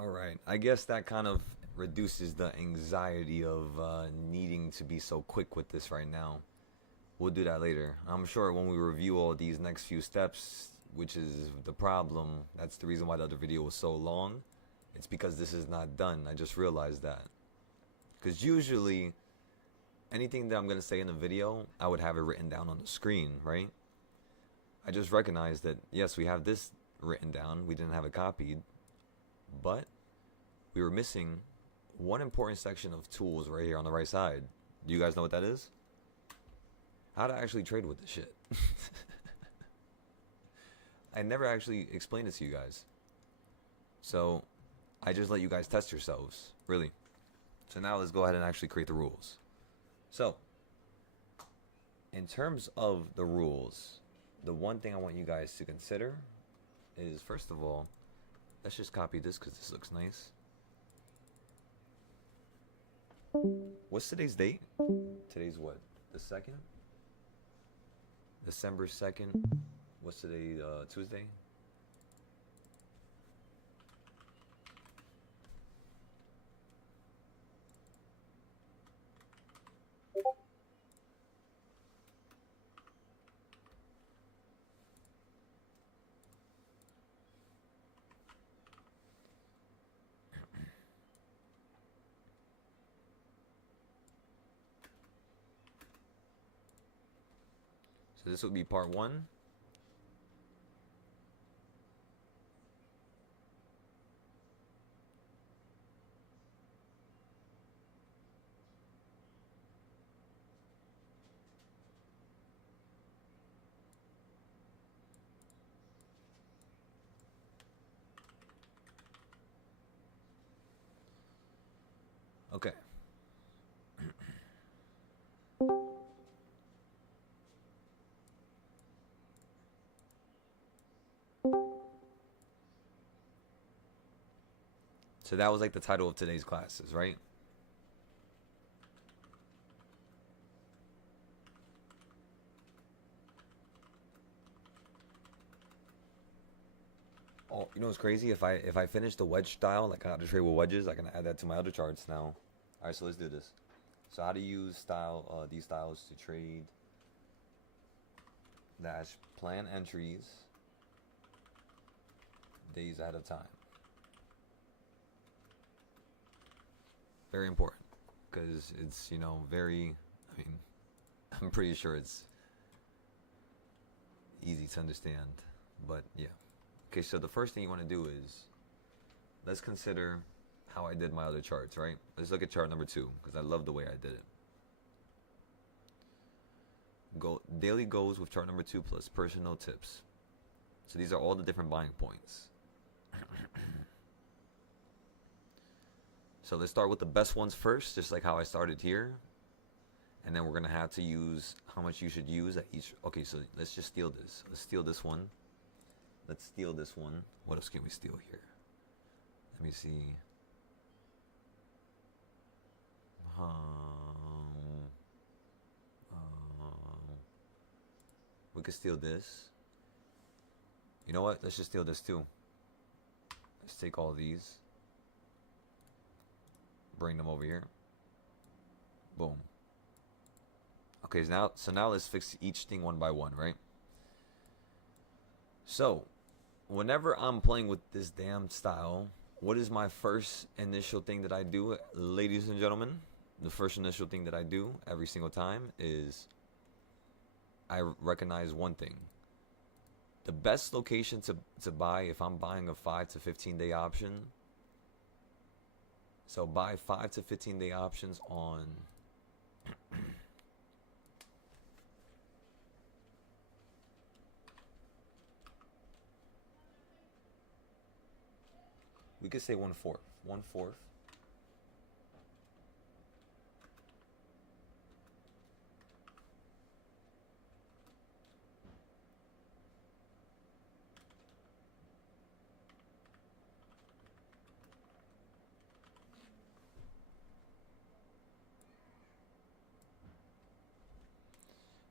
Alright, I guess that kind of reduces the anxiety of needing to be so quick with this right now. We'll do that later. I'm sure when we review all these next few steps, which is the problem, that's the reason why the other video was so long. It's because this is not done. I just realized that. Because usually, anything that I'm going to say in a video, I would have it written down on the screen, right? I just recognized that, yes, we have this written down. We didn't have it copied. But we were missing one important section of tools right here on the right side. Do you guys know what that is? How to actually trade with this shit. I never actually explained it to you guys. So I just let you guys test yourselves, really. So now let's go ahead and actually create the rules. So in terms of the rules, the one thing I want you guys to consider is, first of all, let's just copy this because this looks nice. What's today's date? Today's what? The 2nd? December 2nd. What's today? Tuesday? So this would be part 1. Okay. So that was like the title of today's classes, right? Oh, you know what's crazy? If I finish the wedge style, like how to trade with wedges, I can add that to my other charts now. All right, so let's do this. So how to use these styles to trade dash plan entries days ahead of time. Very important because it's, you know, very, I mean, I'm pretty sure it's easy to understand, but yeah. Okay, so the first thing you want to do is, let's consider how I did my other charts, right? Let's look at chart number 2, because I love the way I did it. Daily goals with chart number 2 plus personal tips. So these are all the different buying points. So let's start with the best ones first, just like how I started here. And then we're going to have to use how much you should use at each. Okay, so let's just steal this. Let's steal this one. Let's steal this one. What else can we steal here? Let me see. We could steal this. You know what? Let's just steal this too. Let's take all these. Bring them over here. Boom. Okay, so now let's fix each thing one by one, right? So, whenever I'm playing with this damn style, what is my first initial thing that I do, ladies and gentlemen? The first initial thing that I do every single time is I recognize one thing. The best location to buy if I'm buying a 5 to 15 day option. So buy 5 to 15 day options on we could say 1/4. 1/4.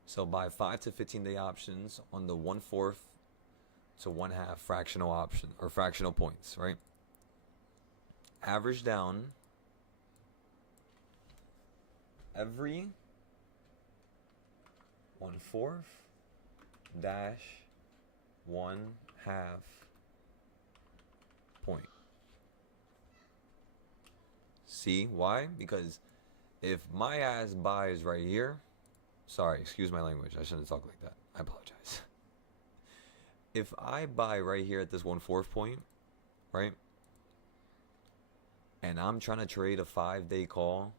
So buy 5 to 15 day options on the 1/4 to 1/2 fractional option or fractional points, right? average down every 1/4 dash 1/2 point. See why? Because if my ass buys right here, sorry, excuse my language, I shouldn't talk like that, I apologize. If I buy right here at this 1/4 point, right, and I'm trying to trade a 5-day call,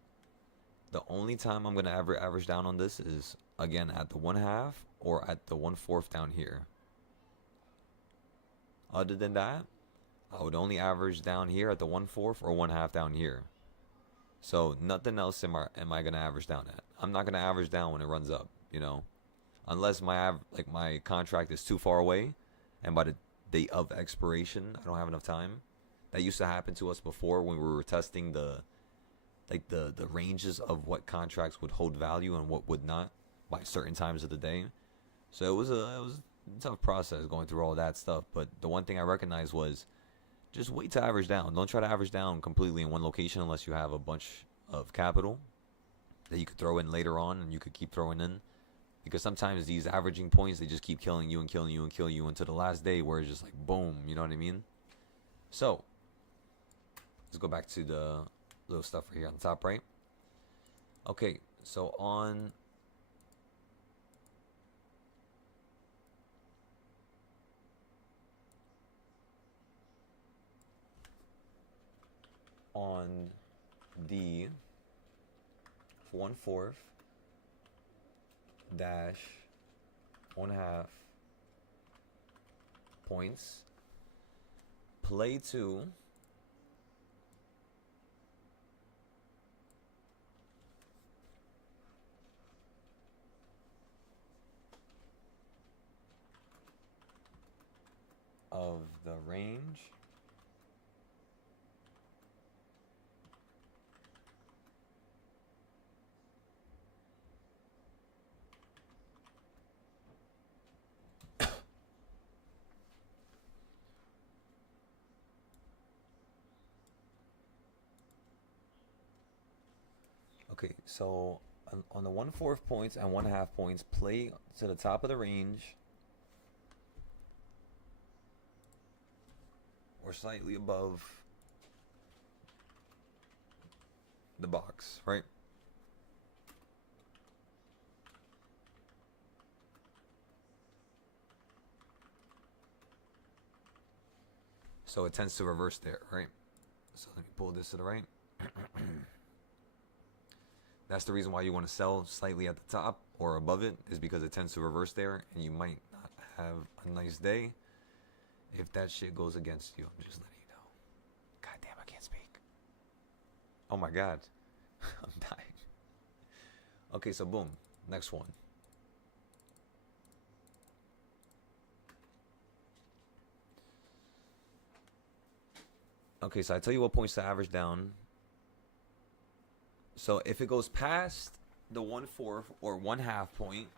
the only time I'm gonna average down on this is again at the 1/2 or at the 1/4 down here. Other than that, I would only average down here at the 1/4 or 1/2 down here. So nothing else am I gonna average down at. I'm not gonna average down when it runs up, you know, unless my contract is too far away, and by the date of expiration I don't have enough time. That used to happen to us before when we were testing the ranges of what contracts would hold value and what would not by certain times of the day. So it was a tough process going through all that stuff. But the one thing I recognized was just wait to average down. Don't try to average down completely in one location unless you have a bunch of capital that you could throw in later on and you could keep throwing in. Because sometimes these averaging points, they just keep killing you and killing you and killing you until the last day where it's just like boom, you know what I mean? So let's go back to the little stuff right here on the top right. Okay, so on the 1/4 dash 1/2 points, play to of the range okay, so on the 1/4 points and 1/2 points, play to the top of the range or slightly above the box, right? So it tends to reverse there, right? So let me pull this to the right. That's the reason why you want to sell slightly at the top or above it, is because it tends to reverse there and you might not have a nice day if that shit goes against you. I'm just letting you know. God damn, I can't speak. Oh my god. I'm dying. Okay, so boom. Next one. Okay, so I tell you what points to average down. So if it goes past the 1/4 or 1/2 point,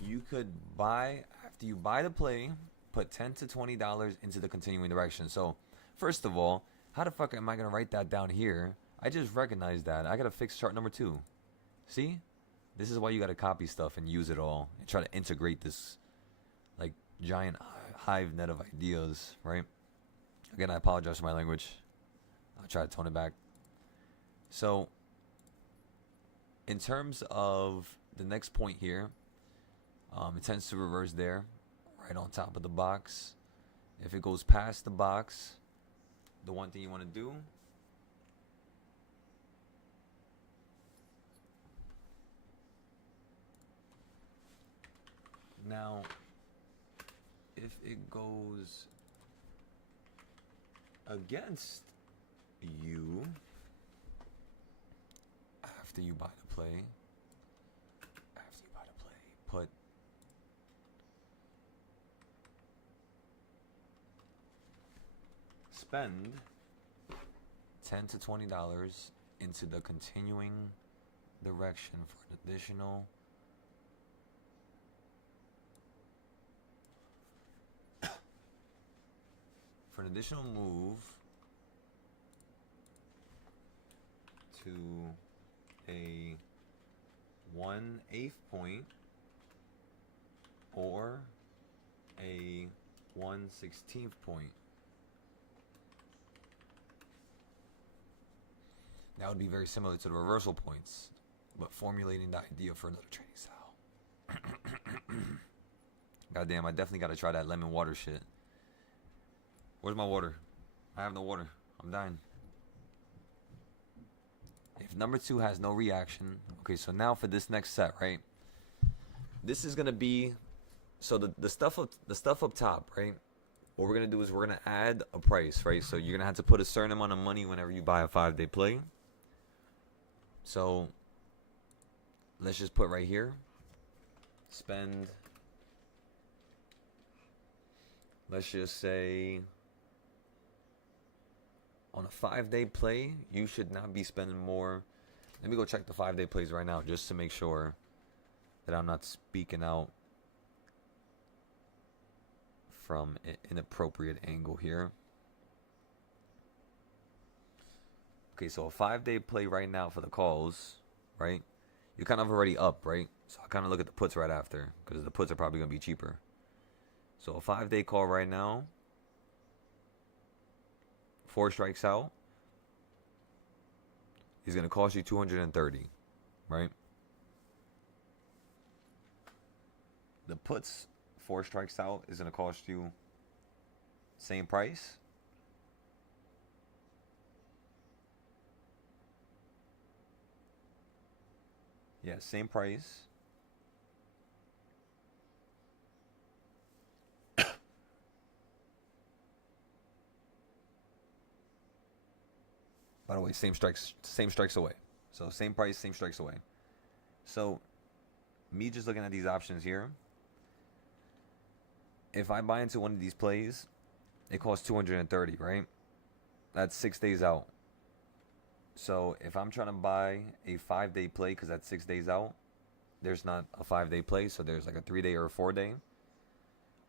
you could buy, after you buy the play, put $10 to $20 into the continuing direction. So first of all, how the fuck am I going to write that down here? I just recognized that. I got to fix chart number 2. See? This is why you got to copy stuff and use it all and try to integrate this like giant hive net of ideas, right? Again, I apologize for my language. I'll try to tone it back. So, in terms of the next point here, it tends to reverse there, right on top of the box. If it goes past the box, the one thing you want to do now, if it goes against you after you buy the play, put spend $10 to $20 into the continuing direction for an additional an additional move to a 1/8 point or a 1/16 point. That would be very similar to the reversal points, but formulating the idea for another trading style. Goddamn, I definitely gotta try that lemon water shit. Where's my water? I have no water. I'm dying. If number 2 has no reaction, okay, so now for this next set, right? This is gonna be, so the stuff up top, right? What we're gonna do is we're gonna add a price, right? So you're gonna have to put a certain amount of money whenever you buy a 5-day play. So let's just put right here, spend, let's just say on a 5-day play, you should not be spending more. Let me go check the 5-day plays right now just to make sure that I'm not speaking out from an inappropriate angle here. Okay, so a 5-day play right now for the calls, right? You're kind of already up, right? So I kind of look at the puts right after because the puts are probably going to be cheaper. So a 5-day call right now, 4 strikes out, is going to cost you 230, right? The puts, 4 strikes out, is going to cost you same price. Yeah, same price. By the way, same strikes away. So same price, same strikes away. So me just looking at these options here, if I buy into one of these plays, it costs 230, right? That's 6 days out. So if I'm trying to buy a 5-day play, because that's 6 days out, there's not a 5-day play, so there's like a 3-day or a 4-day.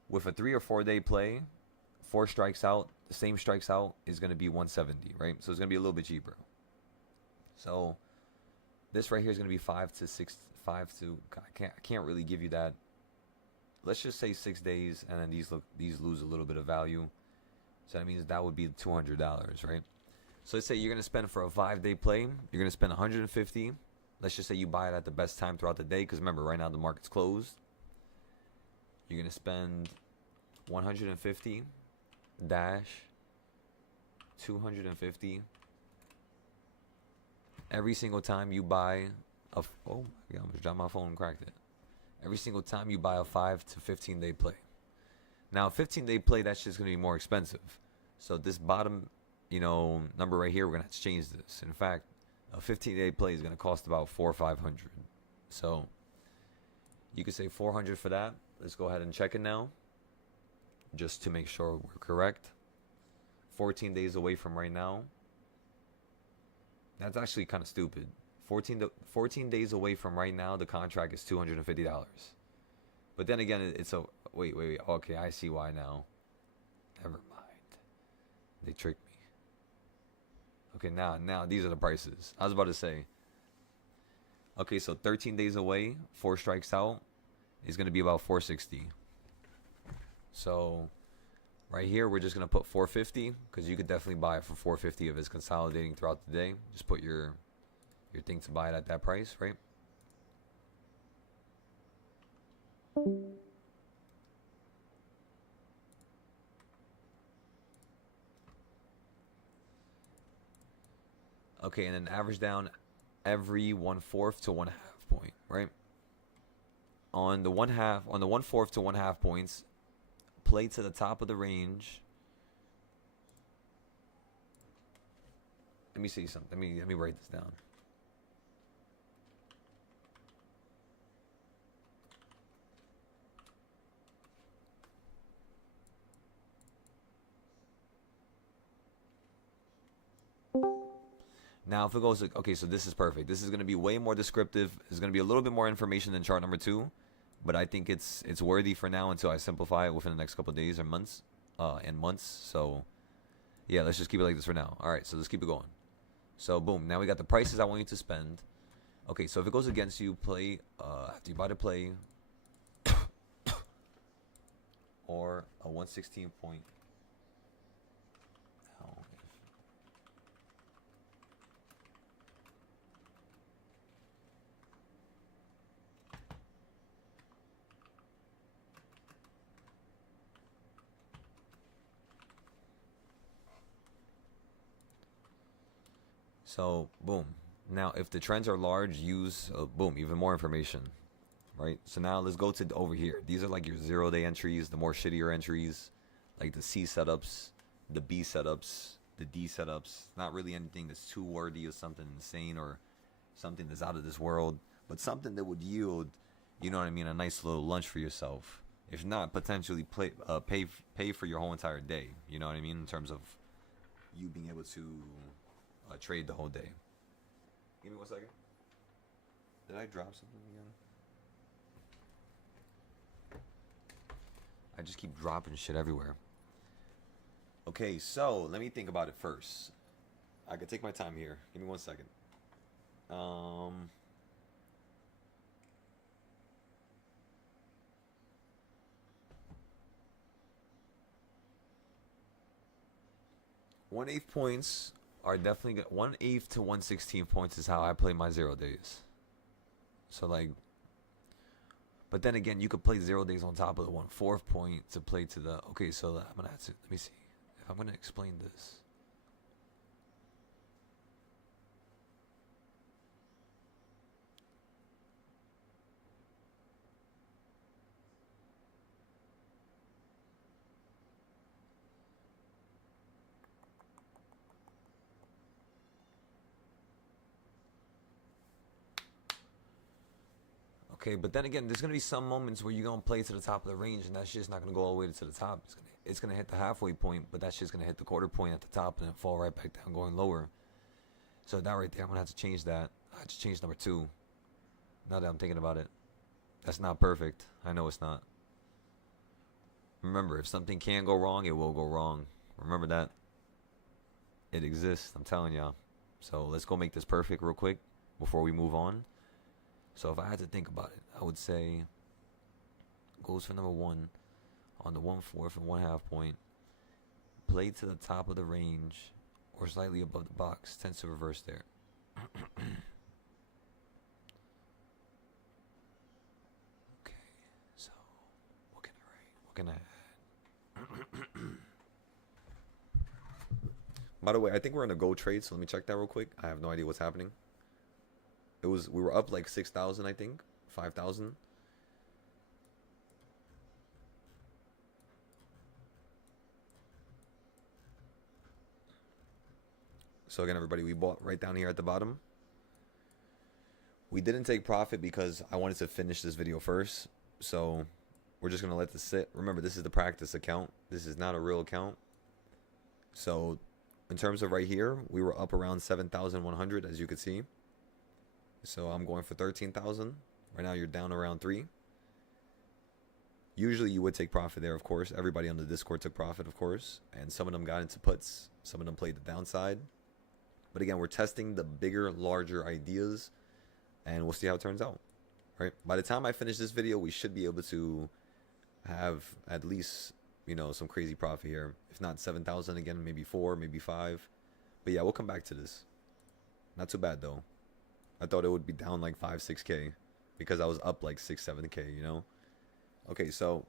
With a 3 or 4-day play, 4 strikes out, the same strikes out is going to be 170, right? So it's going to be a little bit cheaper. So this right here is going to be 5 to 6, 5 to, I can't really give you that. Let's just say 6 days, and then these lose a little bit of value. So that means that would be $200, right? So let's say you're going to spend for a 5-day play, you're going to spend 150. Let's just say you buy it at the best time throughout the day, because remember, right now the market's closed. You're going to spend 150 dash 250 every single time you buy a, oh my god, I just dropped my phone and cracked it. Every single time you buy a 5 to 15-day play. Now, a 15-day play, that's just going to be more expensive. So this bottom, number right here, we're going to have to change this. In fact, a 15-day play is going to cost about $400 or $500. So you could say $400 for that. Let's go ahead and check it now, just to make sure we're correct. 14 days away from right now. That's actually kind of stupid. 14 days away from right now, the contract is $250. But then again, it's a wait. Okay, I see why now. Never mind. They tricked me. Okay, now these are the prices. I was about to say. Okay, so 13 days away, 4 strikes out is going to be about 460. So right here, we're just going to put 450 because you could definitely buy it for 450 if it's consolidating throughout the day. Just put your thing to buy it at that price, right? Okay, and then average down every 1/4 to 1/2 point, right? On the 1/4 to 1/2 points, play to the top of the range. Let me see something. Let me write this down. Now, if it goes, okay, so this is perfect. This is going to be way more descriptive. It's going to be a little bit more information than chart number 2, but I think it's worthy for now until I simplify it within the next couple of days or months, So Yeah, let's just keep it like this for now. All right, so let's keep it going. So boom, now we got the prices I want you to spend. Okay, so if it goes against you, play after you buy the play or a 116 point. So boom. Now, if the trends are large, use boom even more information, right? So now let's go to over here. These are like your 0-day entries, the more shittier entries, like the C setups, the B setups, the D setups. Not really anything that's too wordy or something insane or something that's out of this world, but something that would yield, you know what I mean, a nice little lunch for yourself. If not, potentially pay for your whole entire day. You know what I mean, in terms of you being able to trade the whole day. Give me 1 second. Did I drop something again? I just keep dropping shit everywhere. Okay, so let me think about it first. I could take my time here. Give me 1 second. 1/8 points are definitely good. 1/8 to 116 points is how I play my 0 days. So like, but then again, you could play 0 days on top of the 1/4 point to play to the. Okay, so I'm gonna have to let me see if I'm gonna explain this. Okay, but then again, there's gonna be some moments where you're gonna play to the top of the range, and that shit's not gonna go all the way to the top. It's gonna hit the halfway point, but that shit's gonna hit the quarter point at the top and then fall right back down, going lower. So that right there, I'm gonna have to change that. I have to change number 2. Now that I'm thinking about it, that's not perfect. I know it's not. Remember, if something can go wrong, it will go wrong. Remember that. It exists. I'm telling y'all. So let's go make this perfect real quick before we move on. So if I had to think about it, I would say goes for number 1 on the 1/4 and 1/2 point. Play to the top of the range or slightly above the box. Tends to reverse there. Okay, so what can I write? What can I add? By the way, I think we're in a gold trade, so let me check that real quick. I have no idea what's happening. We were up like 6,000, I think, 5,000. So again, everybody, we bought right down here at the bottom. We didn't take profit because I wanted to finish this video first. So we're just going to let this sit. Remember, this is the practice account. This is not a real account. So in terms of right here, we were up around 7,100, as you could see. So I'm going for 13,000. Right now you're down around 3. Usually you would take profit there, of course. Everybody on the Discord took profit, of course. And some of them got into puts. Some of them played the downside. But again, we're testing the bigger, larger ideas. And we'll see how it turns out. Right? By the time I finish this video, we should be able to have at least, you know, some crazy profit here. If not 7,000 again, maybe 4, maybe 5. But yeah, we'll come back to this. Not too bad, though. I thought it would be down like 5, 6K because I was up like 6, 7K, you know? Okay, so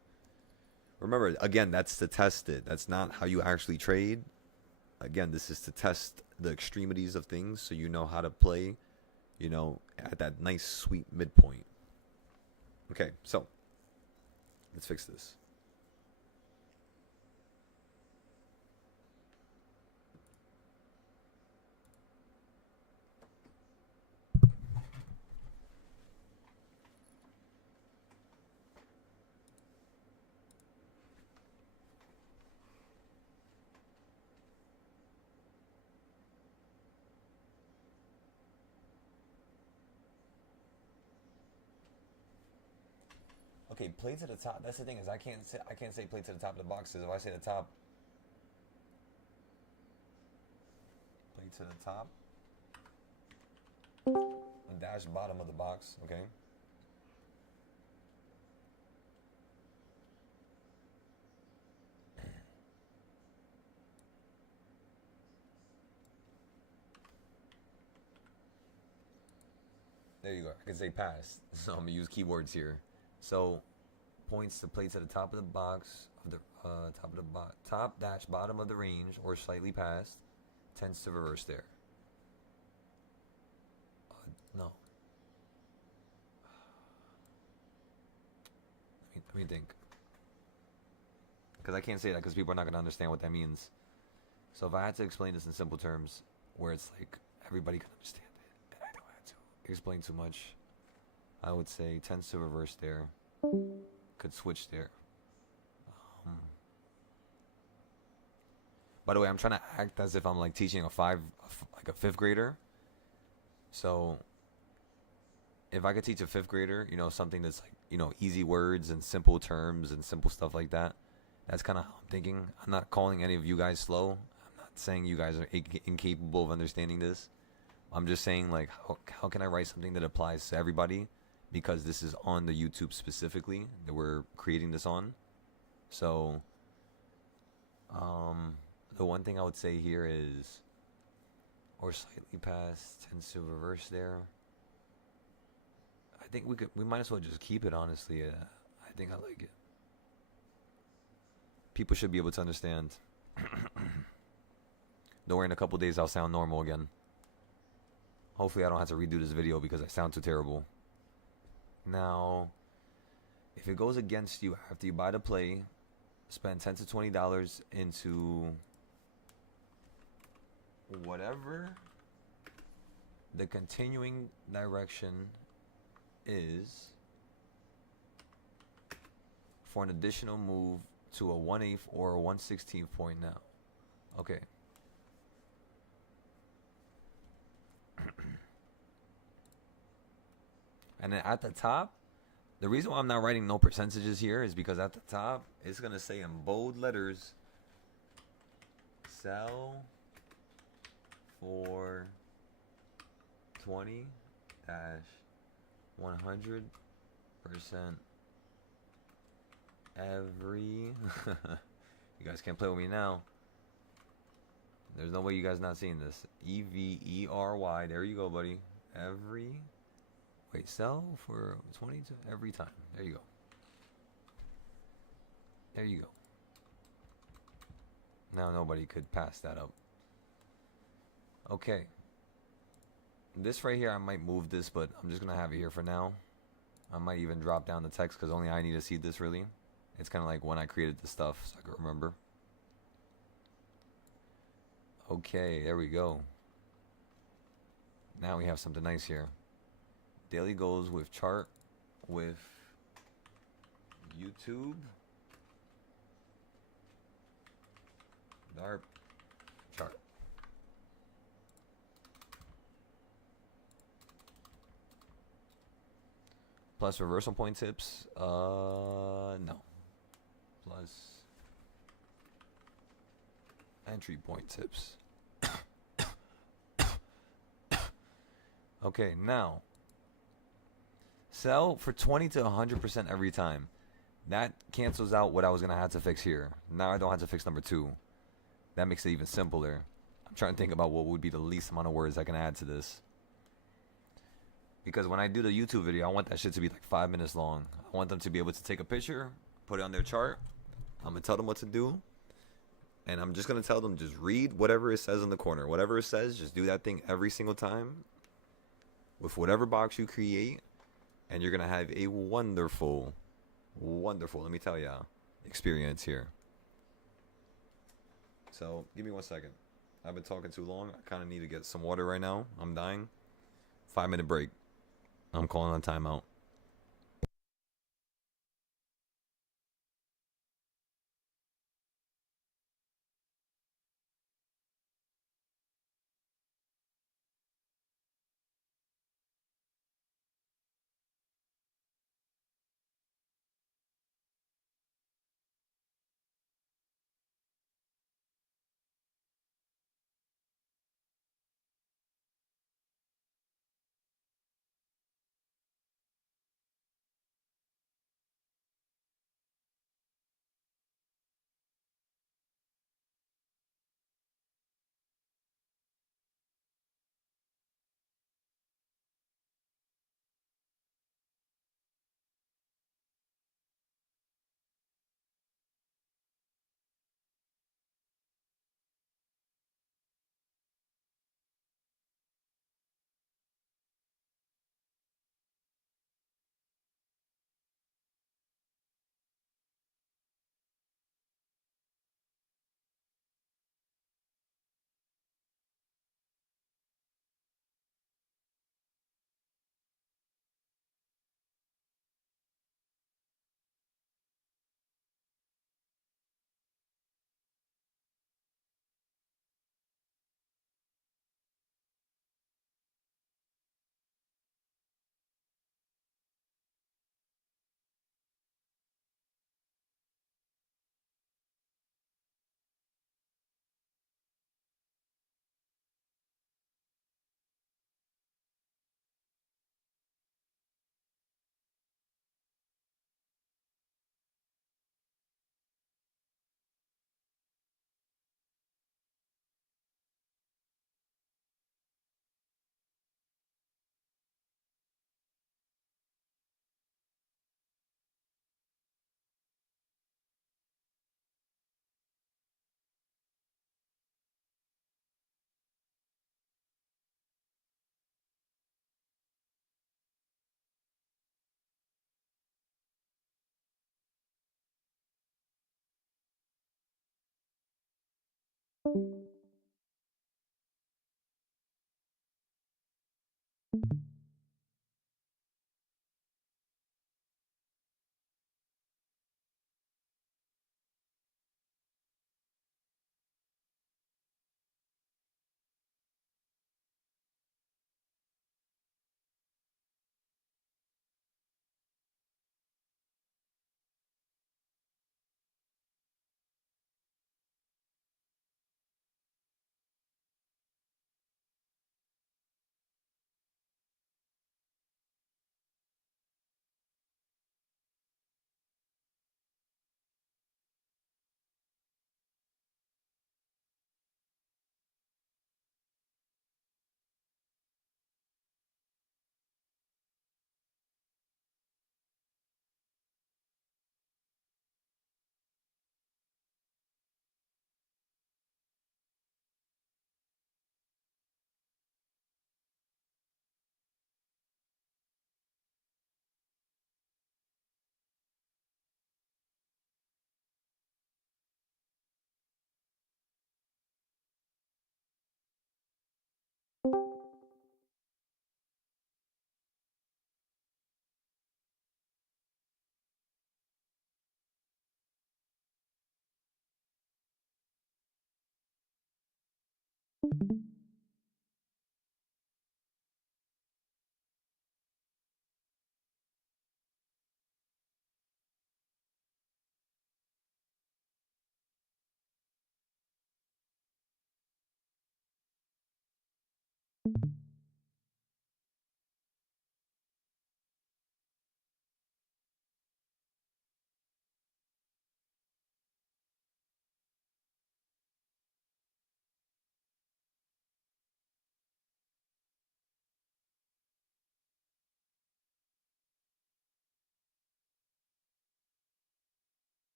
remember, again, that's to test it. That's not how you actually trade. Again, this is to test the extremities of things so you know how to play, you know, at that nice, sweet midpoint. Okay, so let's fix this. Okay, play to the top. That's the thing is I can't say play to the top of the boxes. If I say the top, plate to the top, the dash bottom of the box, okay? There you go. I can say pass. So I'm gonna use keywords here. So points to plates at the top of the box of the top dash bottom of the range or slightly past, tends to reverse there. No. Let me think. Because I can't say that because people are not gonna understand what that means. So if I had to explain this in simple terms, where it's like everybody can understand it, and I don't have to explain too much, I would say tends to reverse there. Could switch there. By the way, I'm trying to act as if I'm like teaching a fifth grader. So if I could teach a fifth grader, you know, something that's like, you know, easy words and simple terms and simple stuff like that, that's kind of how I'm thinking. I'm not calling any of you guys slow. I'm not saying you guys are incapable of understanding this. I'm just saying, like, how can I write something that applies to everybody? Because this is on the YouTube specifically that we're creating this on. So, the one thing I would say here is, or slightly past, tends to reverse there. I think we might as well just keep it, honestly. I think I like it. People should be able to understand. Don't worry, in a couple days I'll sound normal again. Hopefully I don't have to redo this video because I sound too terrible. Now, if it goes against you after you buy the play, spend $10 to $20 into whatever the continuing direction is for an additional move to a 1/8 or a 1/16 point now. Okay. And then at the top, the reason why I'm not writing no percentages here is because at the top, it's going to say in bold letters, sell for 20-100% every. You guys can't play with me now. There's no way you guys not seeing this. EVERY. There you go, buddy. Every. Wait, sell for 20 to every time. There you go. There you go. Now nobody could pass that up. Okay. This right here, I might move this, but I'm just going to have it here for now. I might even drop down the text because only I need to see this, really. It's kind of like when I created the stuff, so I can remember. Okay, there we go. Now we have something nice here. Daily goals with chart with YouTube. Darp chart. Plus reversal point tips. No. Plus entry point tips. Okay, now sell for 20 to 100% every time. That cancels out what I was going to have to fix here. Now I don't have to fix number 2. That makes it even simpler. I'm trying to think about what would be the least amount of words I can add to this. Because when I do the YouTube video, I want that shit to be like 5 minutes long. I want them to be able to take a picture, put it on their chart. I'm going to tell them what to do. And I'm just going to tell them, just read whatever it says in the corner. Whatever it says, just do that thing every single time. With whatever box you create. And you're going to have a wonderful, let me tell ya, experience here. So, give me 1 second. I've been talking too long. I kind of need to get some water right now. I'm dying. 5-minute break. I'm calling on timeout.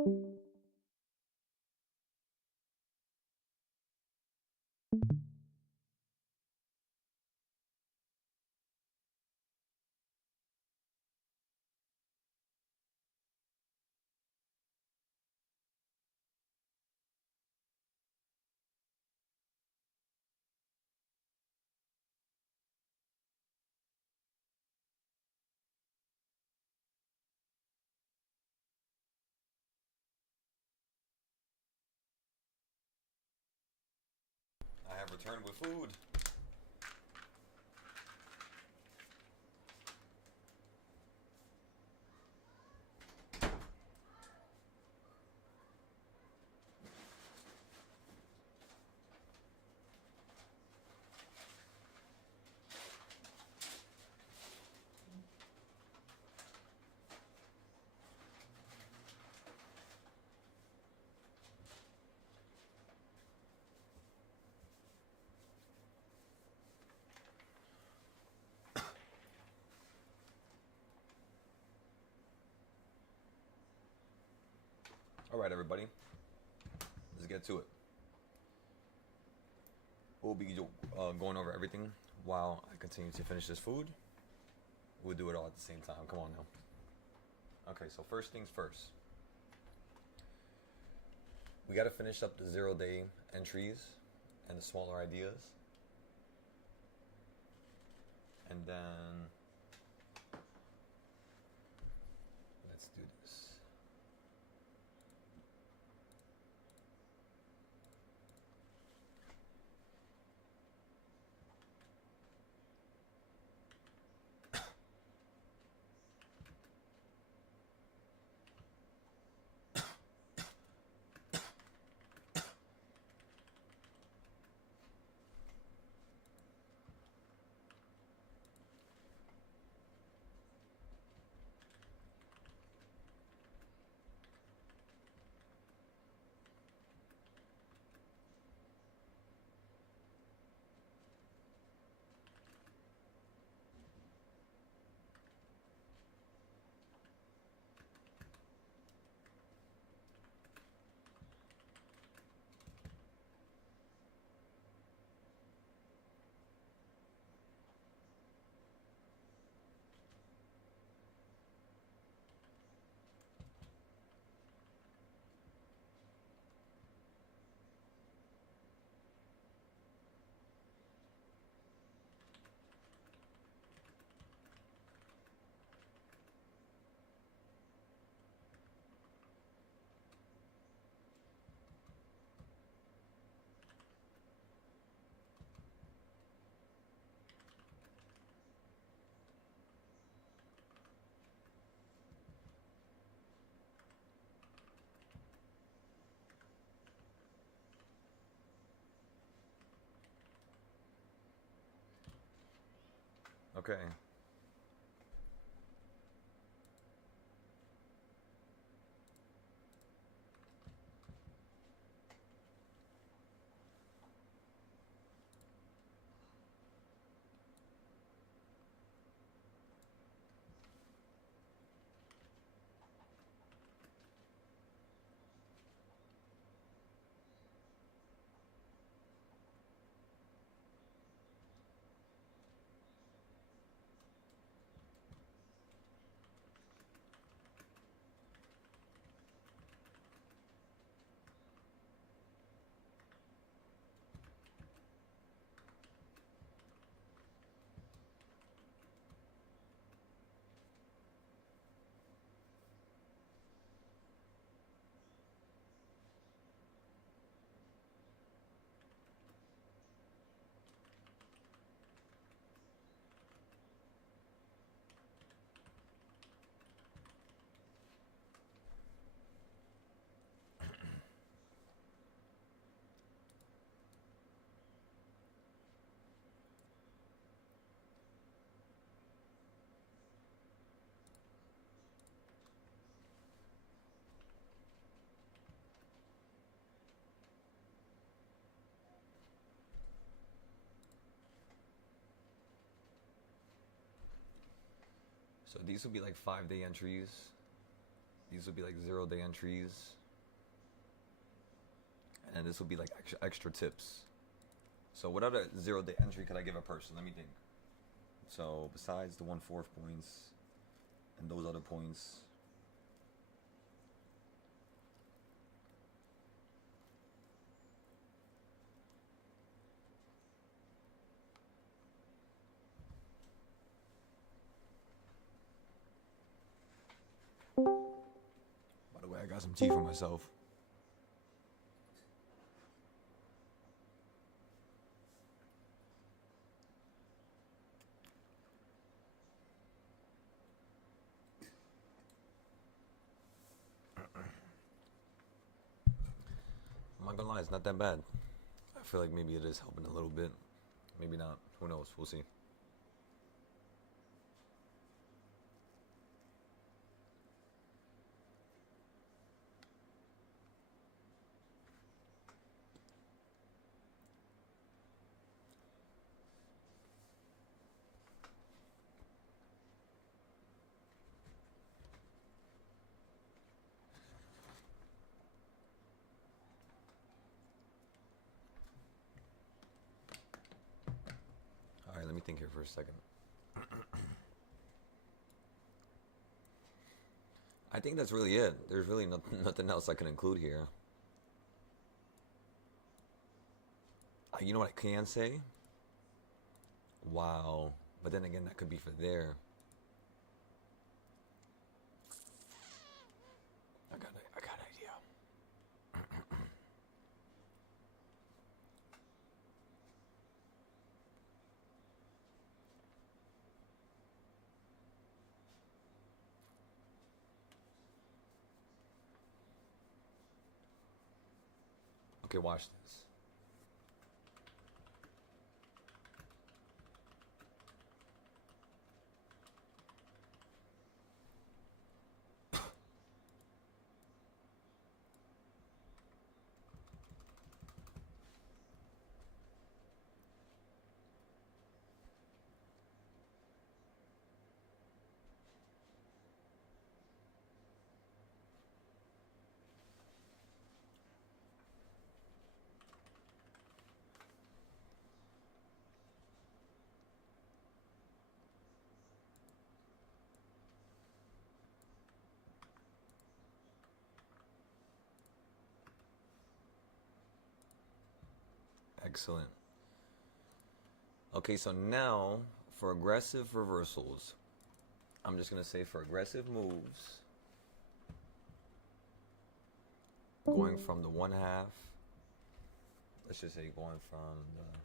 I have returned with food. All right, everybody. Let's get to it. We'll be going over everything while I continue to finish this food. We'll do it all at the same time. Come on now. Okay, so first things first. We got to finish up the 0-day entries and the smaller ideas. And then let's do this. Okay. So these will be like 5-day entries. These would be like 0 day entries. And this would be like extra tips. So what other 0 day entry could I give a person? Let me think. So besides the 1/4 points and those other points. By the way, I got some tea for myself. I'm not gonna lie, it's not that bad. I feel like maybe it is helping a little bit. Maybe not. Who knows? We'll see. Alright, let me think here for a second. I think that's really it. There's really nothing else I can include here. You know what I can say? Wow. But then again, that could be for there. I got an idea. Okay, watch this. Excellent. Okay, so now for aggressive reversals, I'm just going to say for aggressive moves, going from the 1/2, let's just say going from the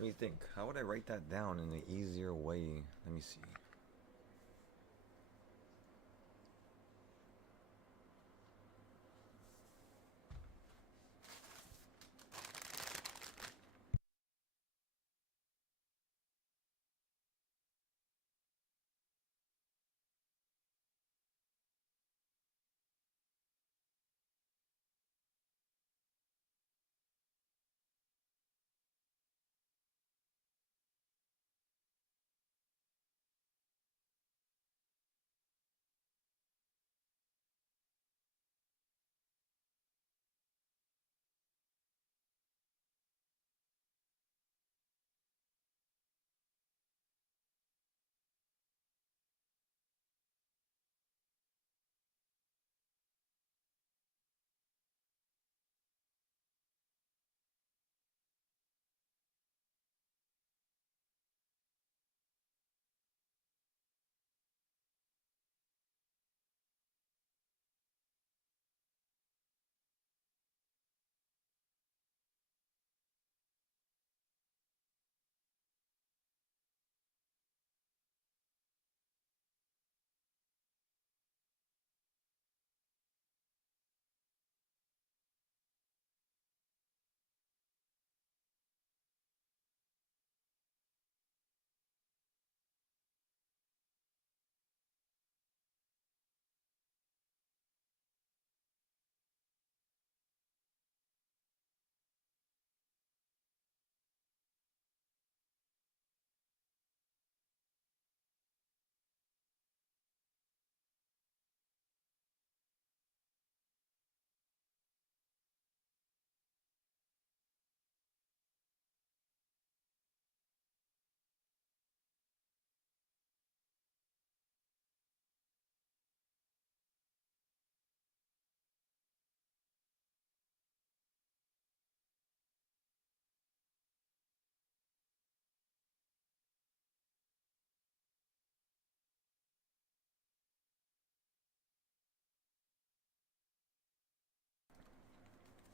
Let me think. How would I write that down in an easier way? Let me see.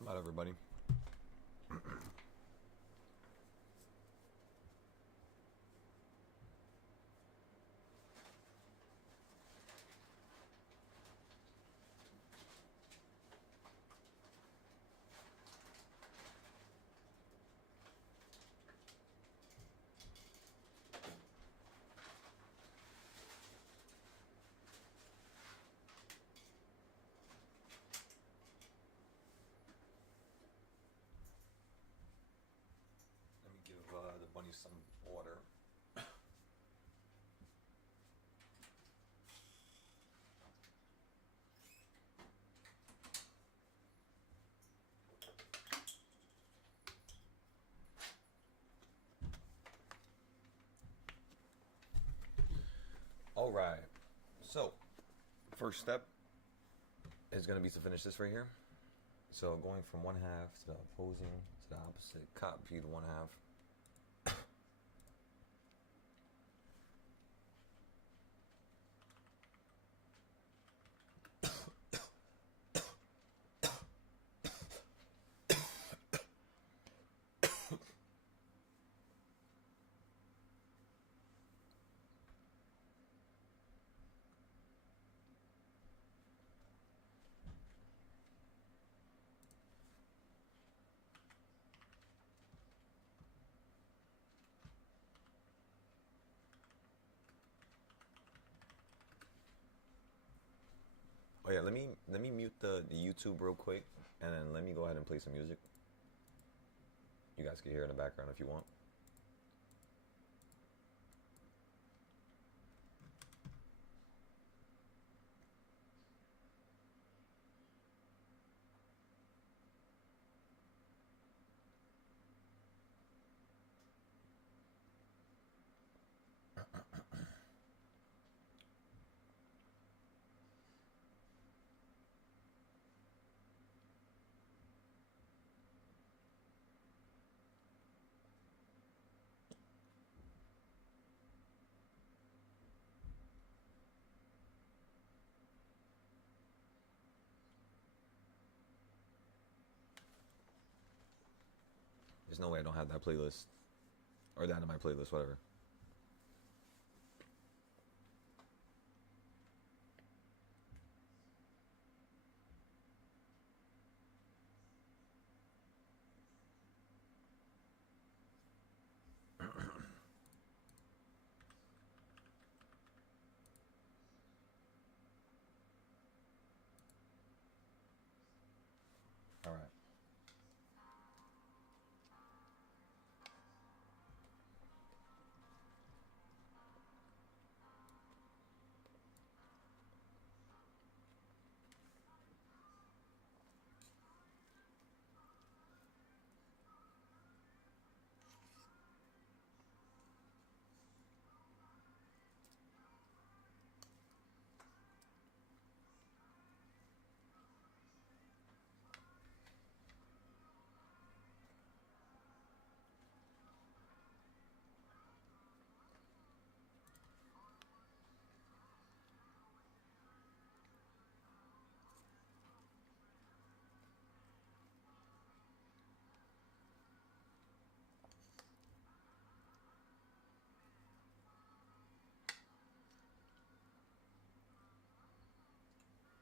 About everybody. Let me give the bunny some water. All right. So, first step is going to be to finish this right here. So going from one half to the opposing to the opposite, copy the one half. Oh yeah, let me mute the YouTube real quick, and then let me go ahead and play some music. You guys can hear in the background if you want. There's no way I don't have that playlist, or that in my playlist, whatever. All right.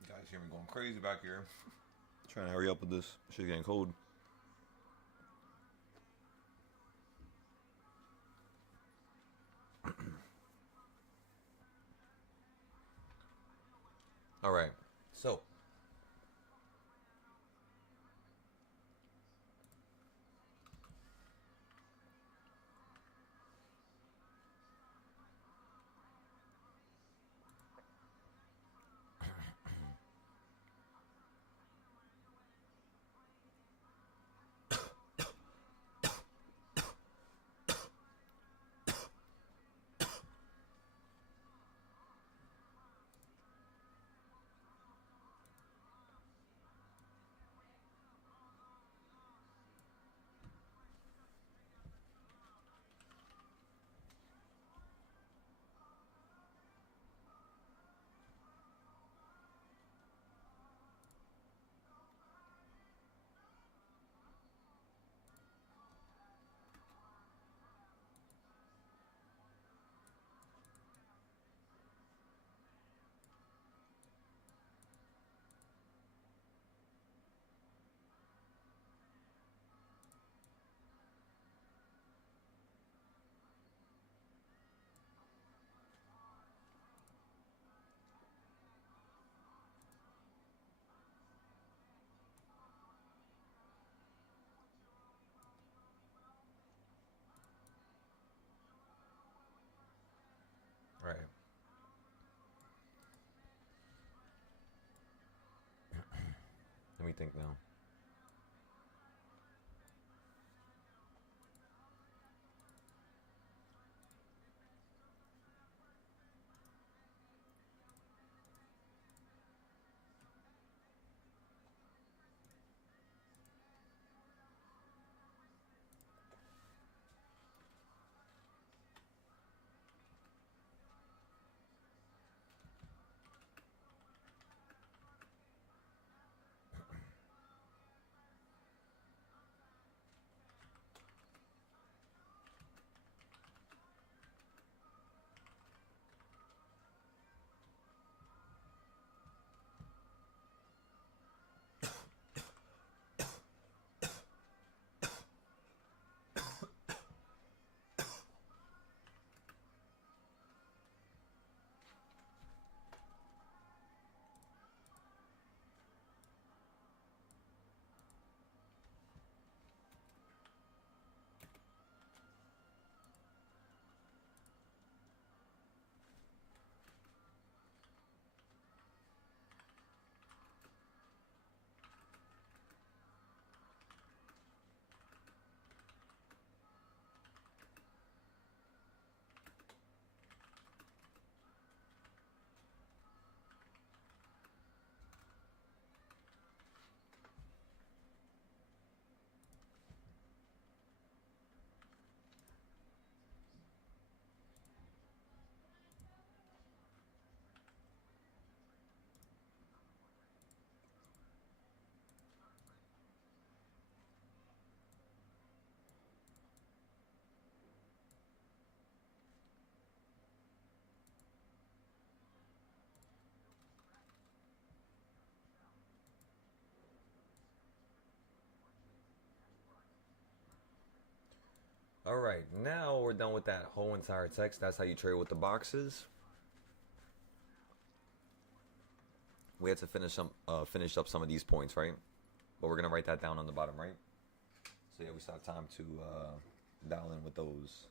You guys hear me going crazy back here. Trying to hurry up with this. Shit's getting cold. All right. So, think now. All right, now we're done with that whole entire text. That's how you trade with the boxes. We had to finish up some of these points, right? But we're gonna write that down on the bottom, right? So yeah, we still have time to dial in with those.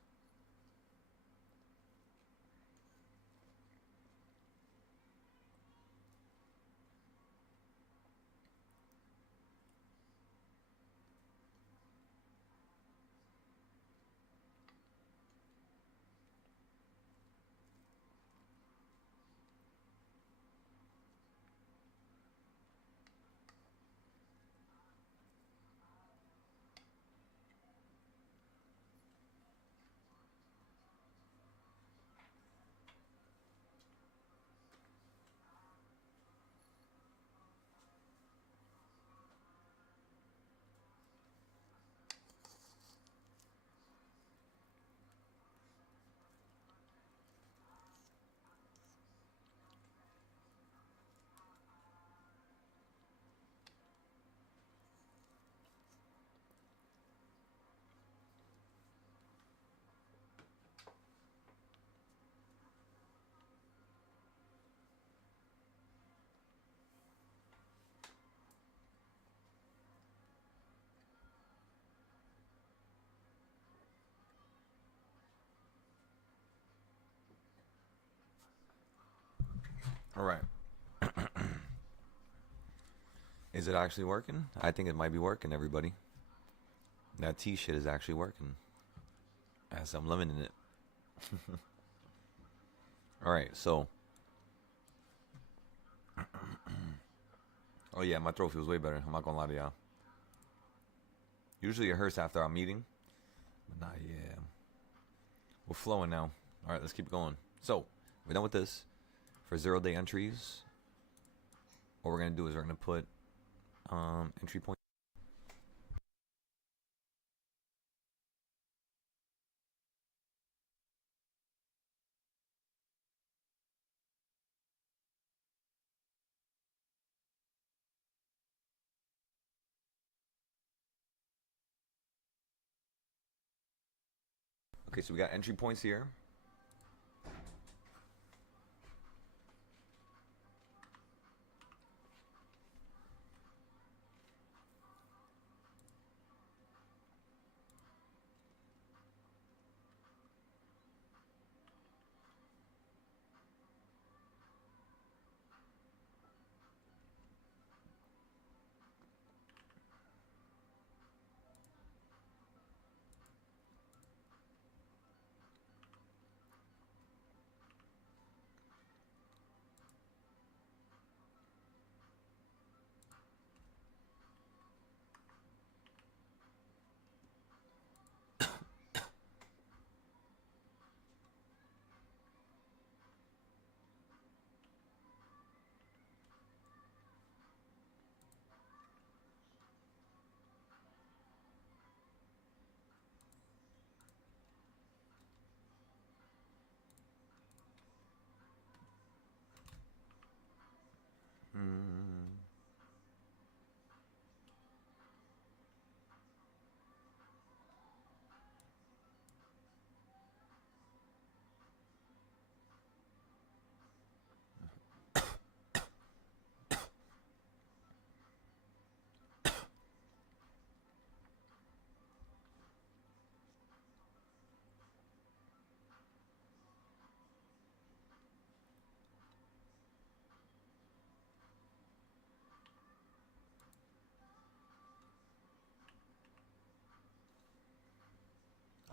All right. Is it actually working? I think it might be working, everybody. That T shit is actually working. As I'm living in it. All right, so. Oh yeah, my throat feels way better. I'm not gonna lie to y'all. Usually it hurts after I'm eating. But nah, yeah. We're flowing now. All right, let's keep going. So, we're done with this. For 0-day entries, what we're gonna do is we're gonna put entry point. Okay, so we got entry points here.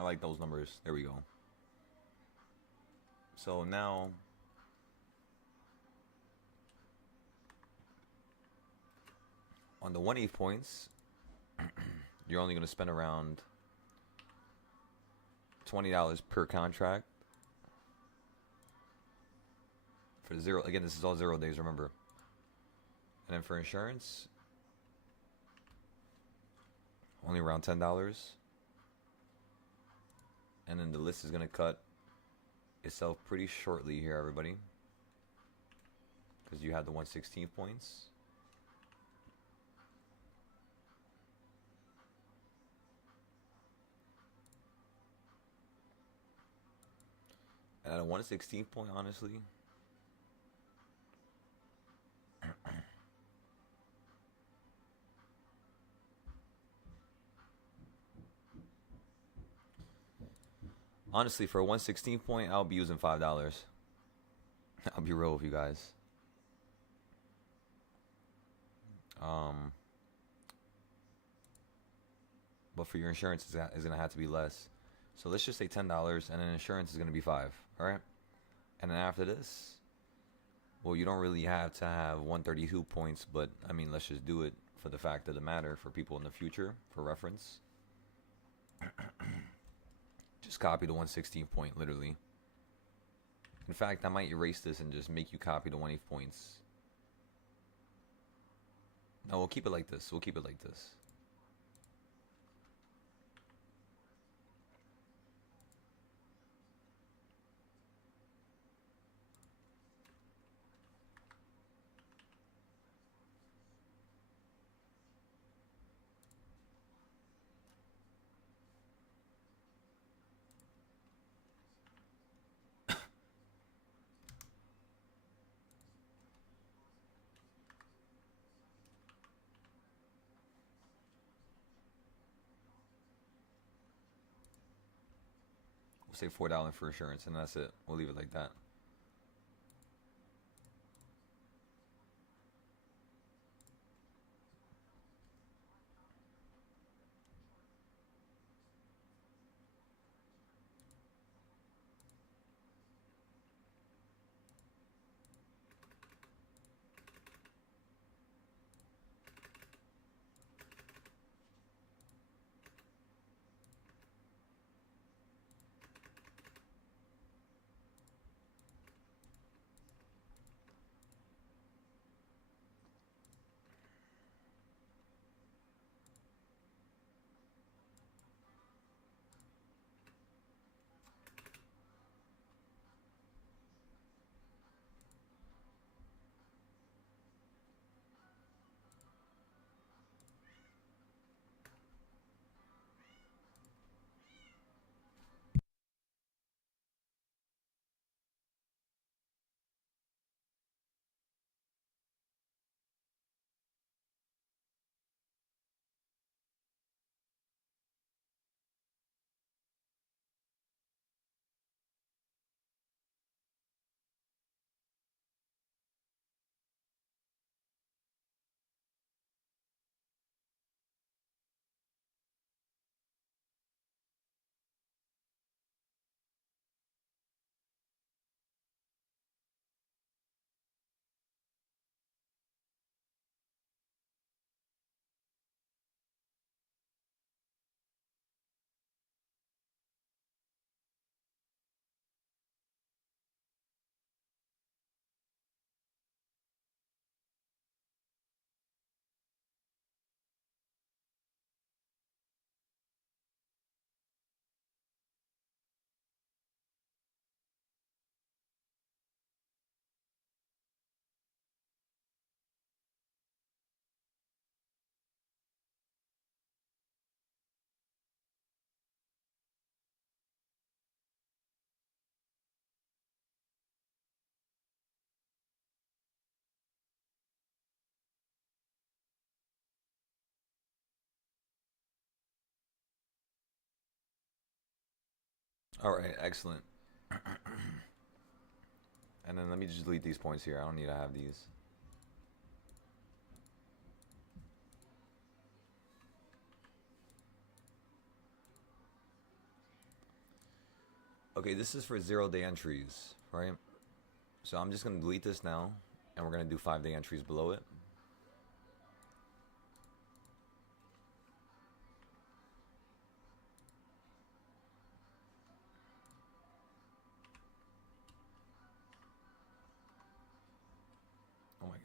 I like those numbers. There we go. So now on the 1/8 points, you're only going to spend around $20 per contract. For the zero, again, this is all 0 days, remember. And then for insurance, only around $10. And then the list is going to cut itself pretty shortly here, everybody. Because you had the 1/16 points. And at a 1/16 point, honestly, honestly, for a 1/16 point, I'll be using $5. I'll be real with you guys. But for your insurance, is going to have to be less. So let's just say $10, and then insurance is going to be $5. All right. And then after this, well, you don't really have to have 132 points, but I mean, let's just do it for the fact of the matter for people in the future, for reference. Just copy the 1/16 point, literally. In fact, I might erase this and just make you copy the 1/8 points. No, we'll keep it like this. We'll keep it like this. We'll say $4 for insurance, and that's it. We'll leave it like that. All right, excellent. And then let me just delete these points here. I don't need to have these. Okay, this is for 0 day entries, right? So I'm just gonna delete this now, and we're gonna do 5 day entries below it. Oh my god.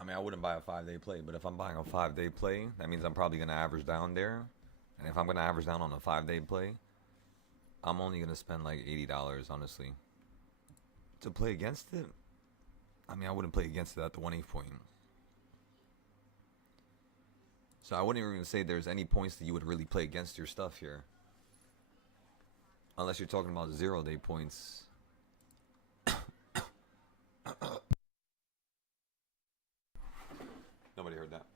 I mean, I wouldn't buy a 5 day play, but if I'm buying a 5 day play, that means I'm probably gonna average down there. And if I'm gonna average down on a 5 day play, I'm only gonna spend like $80, honestly, to play against it. I mean, I wouldn't play against it at the 1/8 point. So I wouldn't even say there's any points that you would really play against your stuff here, unless you're talking about 0 day points. Nobody heard that.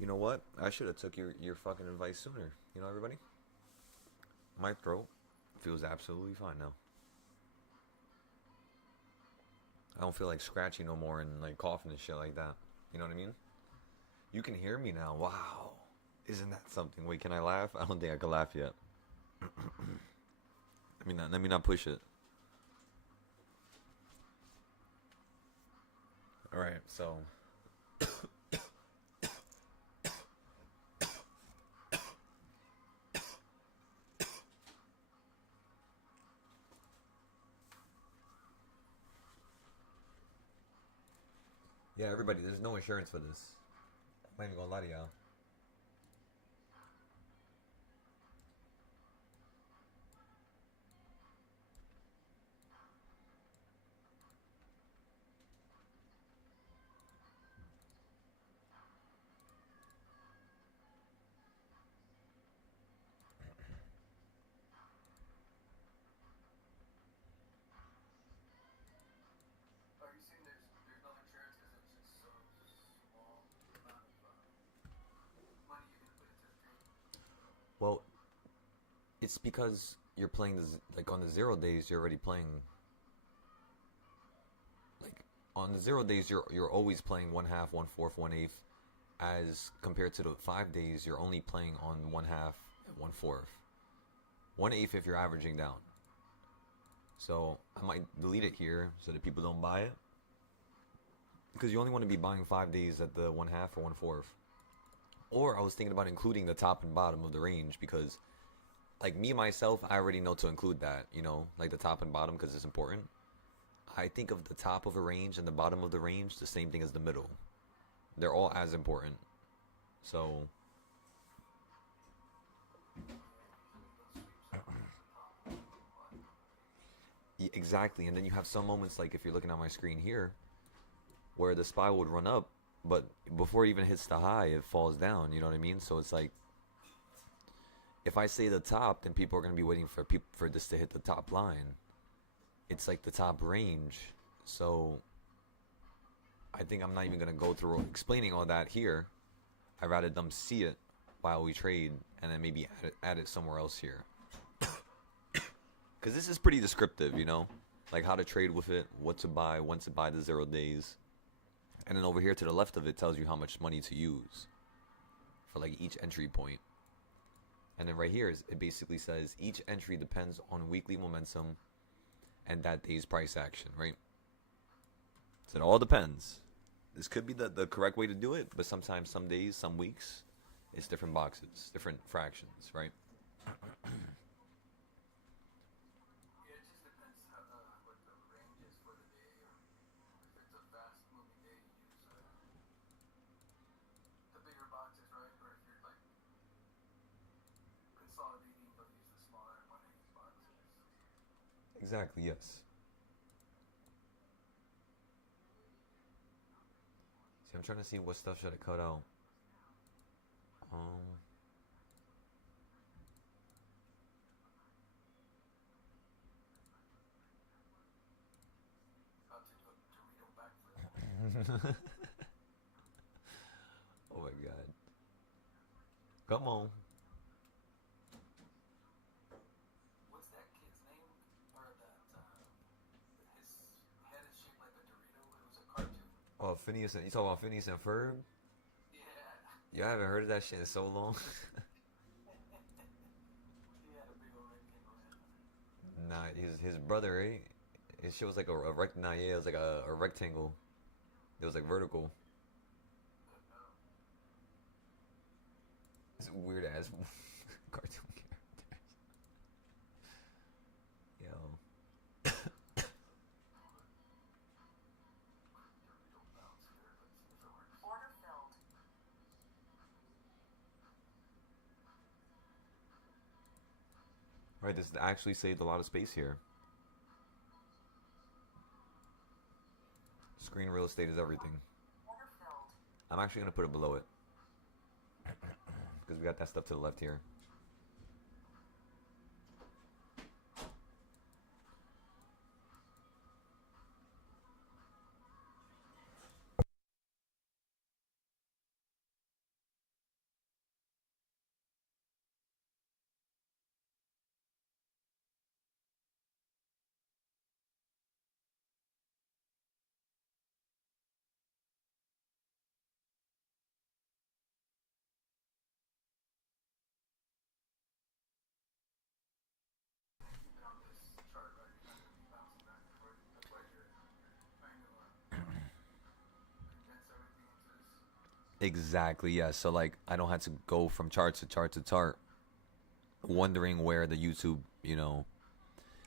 You know what? I should have took your fucking advice sooner. You know, everybody? My throat feels absolutely fine now. I don't feel like scratchy no more and like coughing and shit like that. You know what I mean? You can hear me now. Wow. Isn't that something? Wait, can I laugh? I don't think I can laugh yet. Let me not push it. All right, so yeah, everybody, there's no insurance for this. I'm not even gonna lie to y'all. Well, it's because you're playing this like on the 0 days. You're already playing like On the 0 days, you're always playing 1/2, 1/4, 1/8. As compared to the 5 days, you're only playing on 1/2 and 1/4, 1/8 if you're averaging down. So I might delete it here so that people don't buy it, because you only want to be buying 5 days at the 1/2 or 1/4. Or I was thinking about including the top and bottom of the range, because like me myself, I already know to include that, like the top and bottom, because it's important. I think of the top of a range and the bottom of the range the same thing as the middle. They're all as important. So exactly, and then you have some moments, like if you're looking at my screen here, where the SPY would run up, but before it even hits the high, it falls down. You know what I mean? So it's like, if I say the top, then people are gonna be waiting for this to hit the top line. It's like the top range. So I think I'm not even gonna go through explaining all that here. I'd rather them see it while we trade, and then maybe add it somewhere else here. Because this is pretty descriptive, like how to trade with it, what to buy, when to buy the 0 days. And then over here to the left of it tells you how much money to use for like each entry point. And then right here, it basically says each entry depends on weekly momentum and that day's price action, right? So it all depends. This could be the correct way to do it, but sometimes, some days, some weeks, it's different boxes, different fractions, right? Exactly, yes. See, I'm trying to see what stuff should I cut out. Um, oh my god. Come on. Oh, Phineas and you talking about Phineas and Ferb? Yeah, I haven't heard of that shit in so long. Nah, his brother, right? His shit was like nah, yeah, it was like a rectangle. It was like vertical. It's a weird ass cartoon character. Yo. Right, this actually saved a lot of space here. Screen real estate is everything. I'm actually gonna put it below it because we got that stuff to the left here. Exactly, yeah. So like I don't have to go from chart to chart to chart wondering where the YouTube,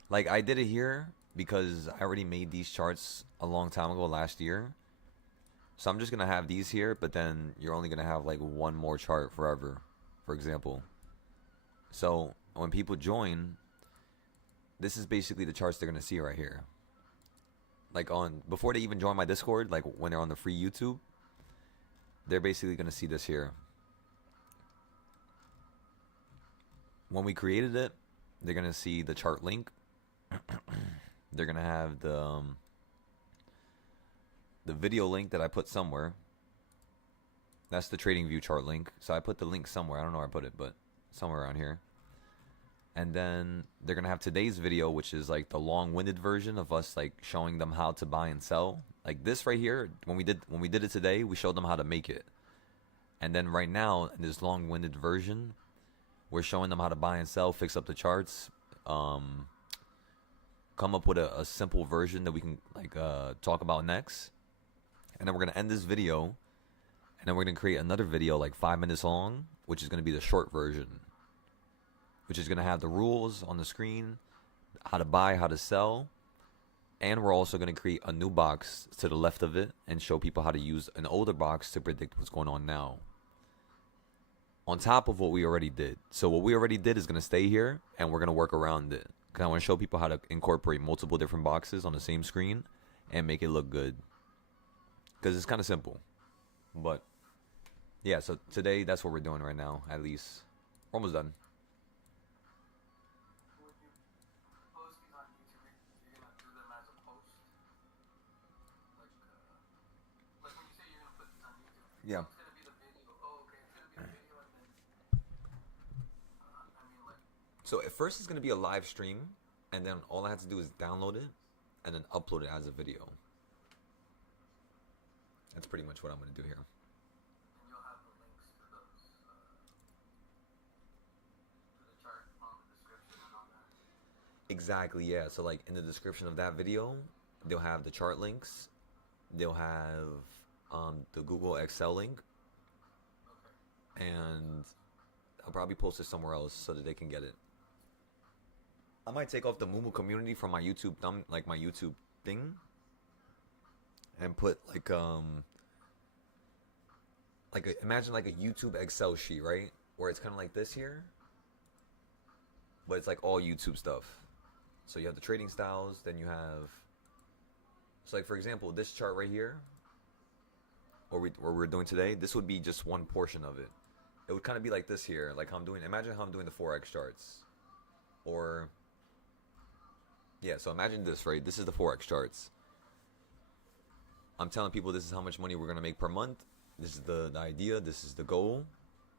like I did it here because I already made these charts a long time ago last year. So I'm just going to have these here, but then you're only going to have like one more chart forever, for example. So when people join, this is basically the charts they're going to see right here. Like before they even join my Discord, like when they're on the free YouTube, they're basically going to see this here. When we created it, they're going to see the chart link. They're going to have the video link that I put somewhere. That's the TradingView chart link. So I put the link somewhere. I don't know where I put it, but somewhere around here. And then they're going to have today's video, which is like the long-winded version of us like showing them how to buy and sell Like this right here, when we did it today, we showed them how to make it. And then right now, in this long-winded version, we're showing them how to buy and sell, fix up the charts, come up with a simple version that we can like talk about next. And then we're gonna end this video, and then we're gonna create another video like 5 minutes long, which is gonna be the short version, which is gonna have the rules on the screen, how to buy, how to sell. And we're also going to create a new box to the left of it and show people how to use an older box to predict what's going on now, on top of what we already did. So what we already did is going to stay here, and we're going to work around it. Because I want to show people how to incorporate multiple different boxes on the same screen and make it look good. Because it's kind of simple. But yeah, so today that's what we're doing right now, at least. We're almost done. Yeah. So at first it's going to be a live stream, and then all I have to do is download it and then upload it as a video. That's pretty much what I'm going to do here. Exactly, yeah. So like in the description of that video, they'll have the chart links. They'll have the Google Excel link. And I'll probably post it somewhere else so that they can get it. I might take off the Mumu community from my YouTube my YouTube thing, and put imagine like a YouTube Excel sheet, right? Where it's kind of like this here, but it's like all YouTube stuff. So you have the trading styles, then you have, so like for example, this chart right here, what we're doing today, this would be just one portion of it. It would kind of be like this here, like how I'm doing, imagine how I'm doing the Forex charts. Or, yeah, so imagine this, right? This is the Forex charts. I'm telling people this is how much money we're going to make per month. This is the idea, this is the goal.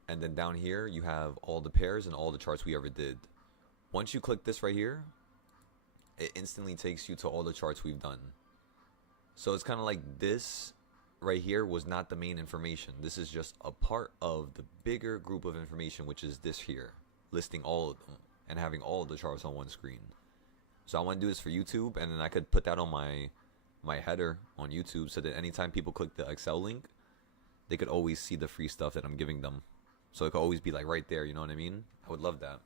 And then down here, you have all the pairs and all the charts we ever did. Once you click this right here, it instantly takes you to all the charts we've done. So it's kind of like this right here was not the main information. This is just a part of the bigger group of information, which is this here, listing all of them and having all of the charts on one screen. So I want to do this for YouTube, and then I could put that on my header on YouTube, so that anytime people click the Excel link, they could always see the free stuff that I'm giving them. So it could always be like right there, you know what I mean? I would love that.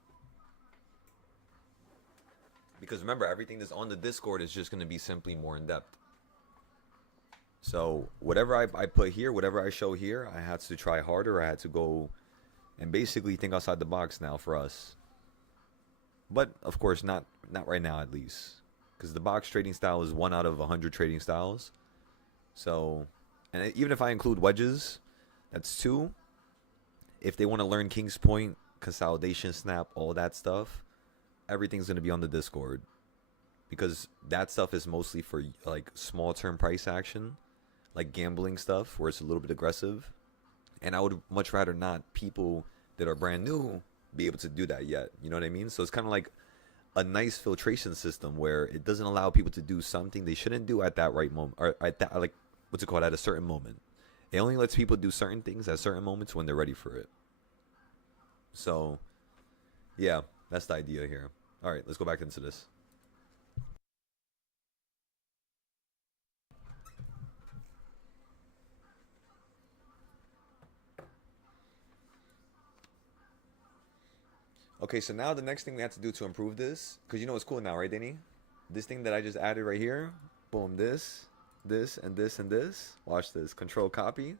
Because remember, everything that's on the Discord is just going to be simply more in depth. So whatever I put here, whatever I show here, I had to try harder. I had to go and basically think outside the box now for us. But of course, not right now, at least, because the box trading style is 1 out of 100 trading styles. So, and even if I include wedges, that's 2. If they want to learn King's Point, consolidation snap, all that stuff, everything's going to be on the Discord, because that stuff is mostly for like small term price action, like gambling stuff where it's a little bit aggressive. And I would much rather not people that are brand new be able to do that yet. You know what I mean? So it's kind of like a nice filtration system where it doesn't allow people to do something they shouldn't do at that right moment, or at that, like, what's it called, at a certain moment. It only lets people do certain things at certain moments when they're ready for it. So yeah, that's the idea here. All right, let's go back into this. Okay, so now the next thing we have to do to improve this, because you know what's cool now, right, Danny? This thing that I just added right here, boom, this, and this, and this. Watch this, control copy.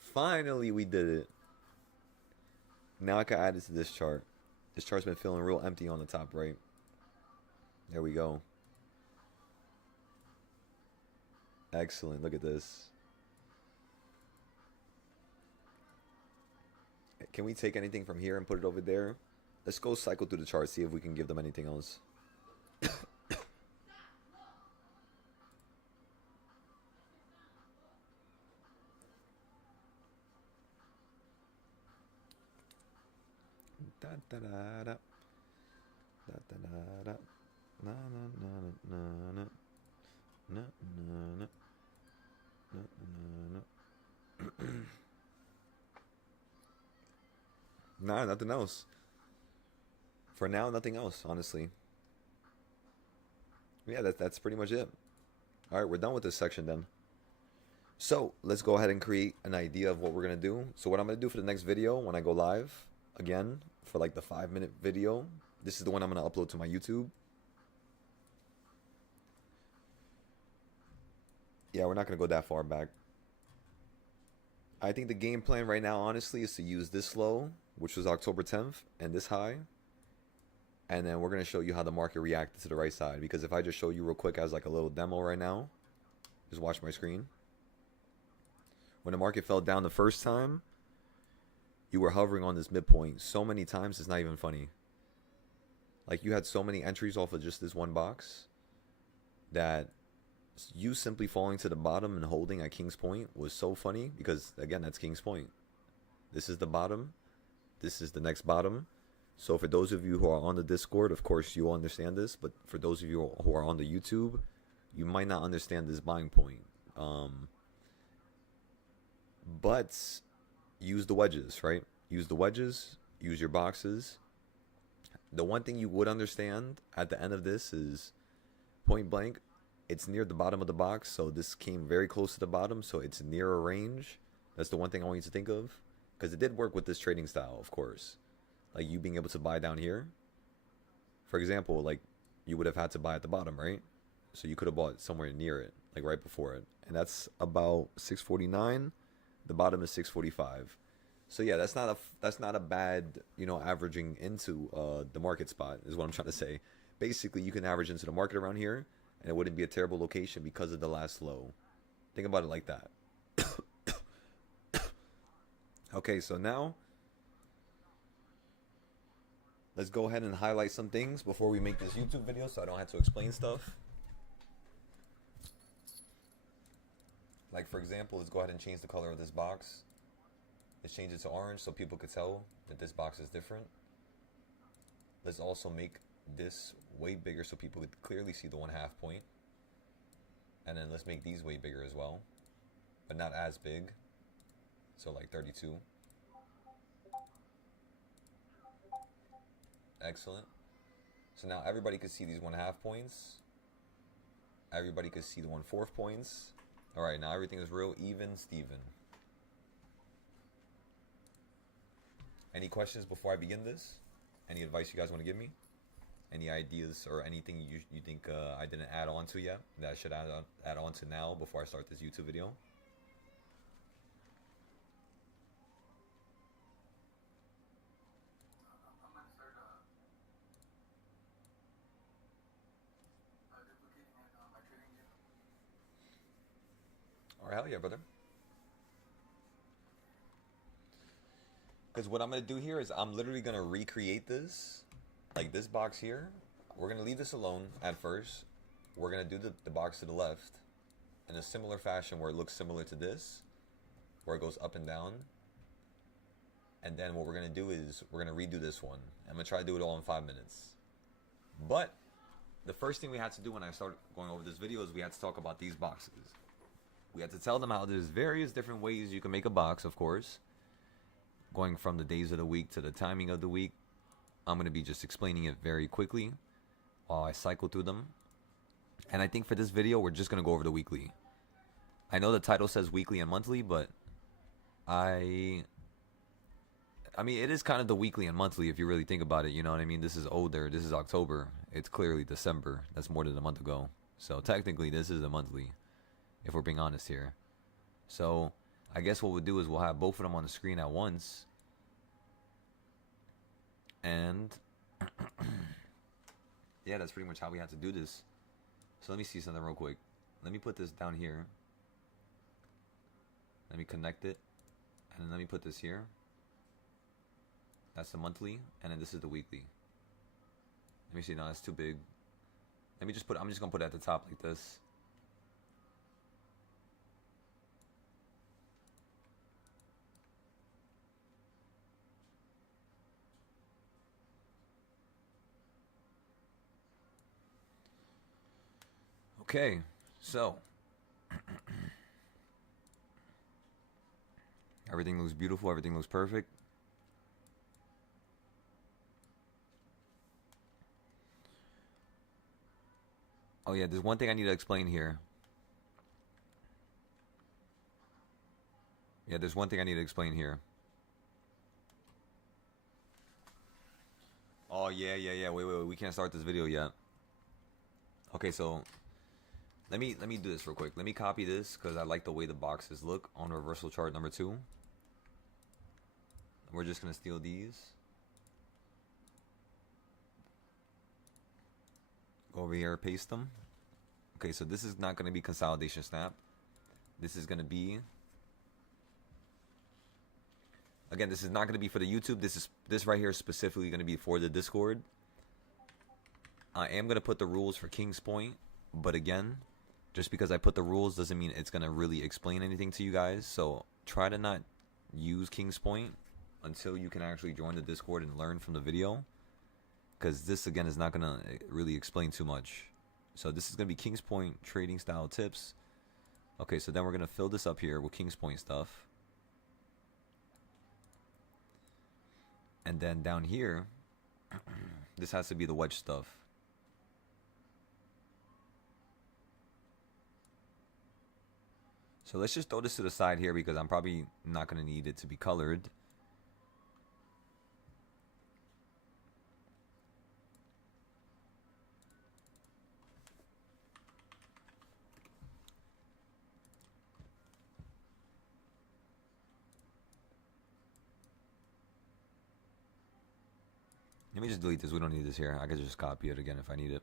Finally, we did it. Now I can add it to this chart. This chart's been feeling real empty on the top right. There we go. Excellent, look at this. Can we take anything from here and put it over there? Let's go cycle through the chart, see if we can give them anything else. Da da da da. Da da da da. Na na na na na No, no, no, no, no, no. Nah, nothing else. For now, nothing else, honestly. Yeah, that's pretty much it. All right, we're done with this section then. So let's go ahead and create an idea of what we're gonna do. So what I'm gonna do for the next video when I go live, again, for like the 5-minute video, this is the one I'm gonna upload to my YouTube. Yeah, we're not gonna go that far back. I think the game plan right now, honestly, is to use this low, which was October 10th, and this high. And then we're gonna show you how the market reacted to the right side. Because if I just show you real quick as like a little demo right now, just watch my screen. When the market fell down the first time, you were hovering on this midpoint so many times, it's not even funny. Like, you had so many entries off of just this one box that you simply falling to the bottom and holding at King's Point was so funny because, again, that's King's Point. This is the bottom. This is the next bottom. So for those of you who are on the Discord, of course, you'll understand this. But for those of you who are on the YouTube, you might not understand this buying point. But use the wedges, right? Use the wedges. Use your boxes. The one thing you would understand at the end of this is point blank. It's near the bottom of the box, so this came very close to the bottom, so it's near a range. That's the one thing I want you to think of, because it did work with this trading style, of course. Like, you being able to buy down here. For example, like, you would have had to buy at the bottom, right? So you could have bought somewhere near it, like right before it. And that's about 649. The bottom is 645. So yeah, that's not a bad, you know, averaging into the market spot is what I'm trying to say. Basically, you can average into the market around here, and it wouldn't be a terrible location because of the last low. Think about it like that. Okay, so now let's go ahead and highlight some things before we make this YouTube video so I don't have to explain stuff. Like, for example, let's go ahead and change the color of this box. Let's change it to orange so people could tell that this box is different. Let's also make this way bigger so people could clearly see the 1/2 point. And then let's make these way bigger as well, but not as big. So like 32. Excellent. So now everybody could see these 1/2 points. Everybody could see the 1/4 points. All right, now everything is real even, Steven. Any questions before I begin this? Any advice you guys want to give me? Any ideas or anything you think I didn't add on to yet that I should add on to now before I start this YouTube video? I'm gonna start duplicating it on my trading view. All right, hell yeah, brother. Because what I'm going to do here is I'm literally going to recreate this. Like this box here. We're going to leave this alone at first. We're going to do the box to the left in a similar fashion where it looks similar to this. Where it goes up and down. And then what we're going to do is we're going to redo this one. I'm going to try to do it all in 5 minutes. But the first thing we had to do when I started going over this video is we had to talk about these boxes. We had to tell them how there's various different ways you can make a box, of course. Going from the days of the week to the timing of the week. I'm going to be just explaining it very quickly while I cycle through them. And I think for this video, we're just going to go over the weekly. I know the title says weekly and monthly, but I mean, it is kind of the weekly and monthly if you really think about it. You know what I mean? This is older. This is October. It's clearly December. That's more than a month ago. So technically, this is a monthly, if we're being honest here. So I guess what we'll do is we'll have both of them on the screen at once. And yeah, that's pretty much how we have to do this. So let me see something real quick. Let me put this down here. Let me connect it. And then let me put this here. That's the monthly. And then this is the weekly. Let me see. No, that's too big. Let me just put, I'm just going to put it at the top like this. Okay, So, everything looks beautiful. Everything looks perfect. Oh yeah, there's one thing I need to explain here. Yeah, there's one thing I need to explain here. Oh yeah. Wait. We can't start this video yet. Okay, so let me do this real quick. Let me copy this because I like the way the boxes look on reversal chart number 2. We're just gonna steal these. Go over here, paste them. Okay, so this is not gonna be consolidation snap. This is gonna be, again, this is not gonna be for the YouTube. This right here is specifically gonna be for the Discord. I am gonna put the rules for King's Point, but again, just because I put the rules doesn't mean it's gonna really explain anything to you guys. So try to not use King's Point until you can actually join the Discord and learn from the video, because this again is not gonna really explain too much. So this is gonna be King's Point trading style tips. Okay, so then we're gonna fill this up here with King's Point stuff, and then down here this has to be the wedge stuff. So let's just throw this to the side here because I'm probably not going to need it to be colored. Let me just delete this. We don't need this here. I can just copy it again if I need it.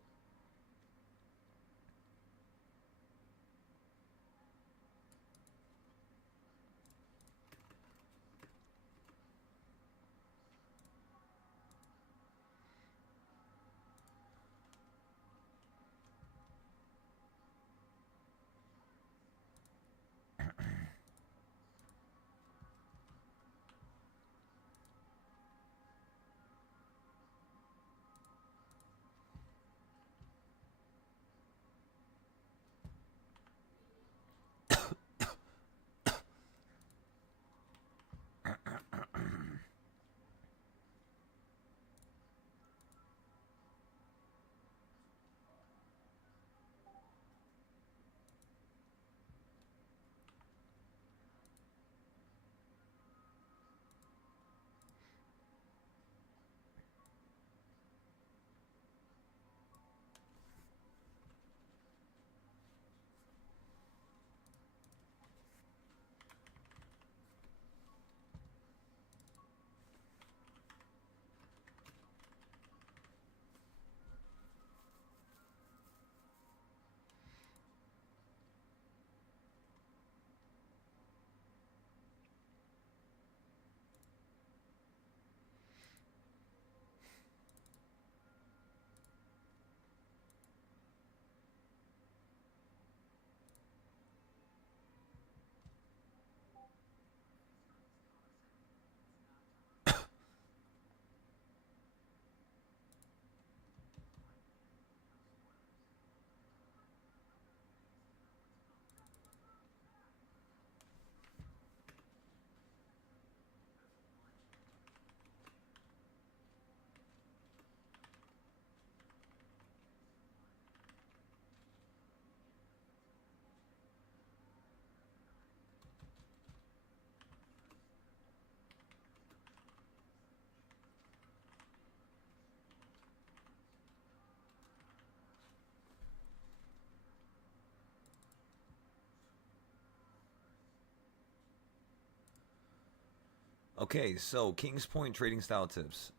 Okay, so King's Point trading style tips.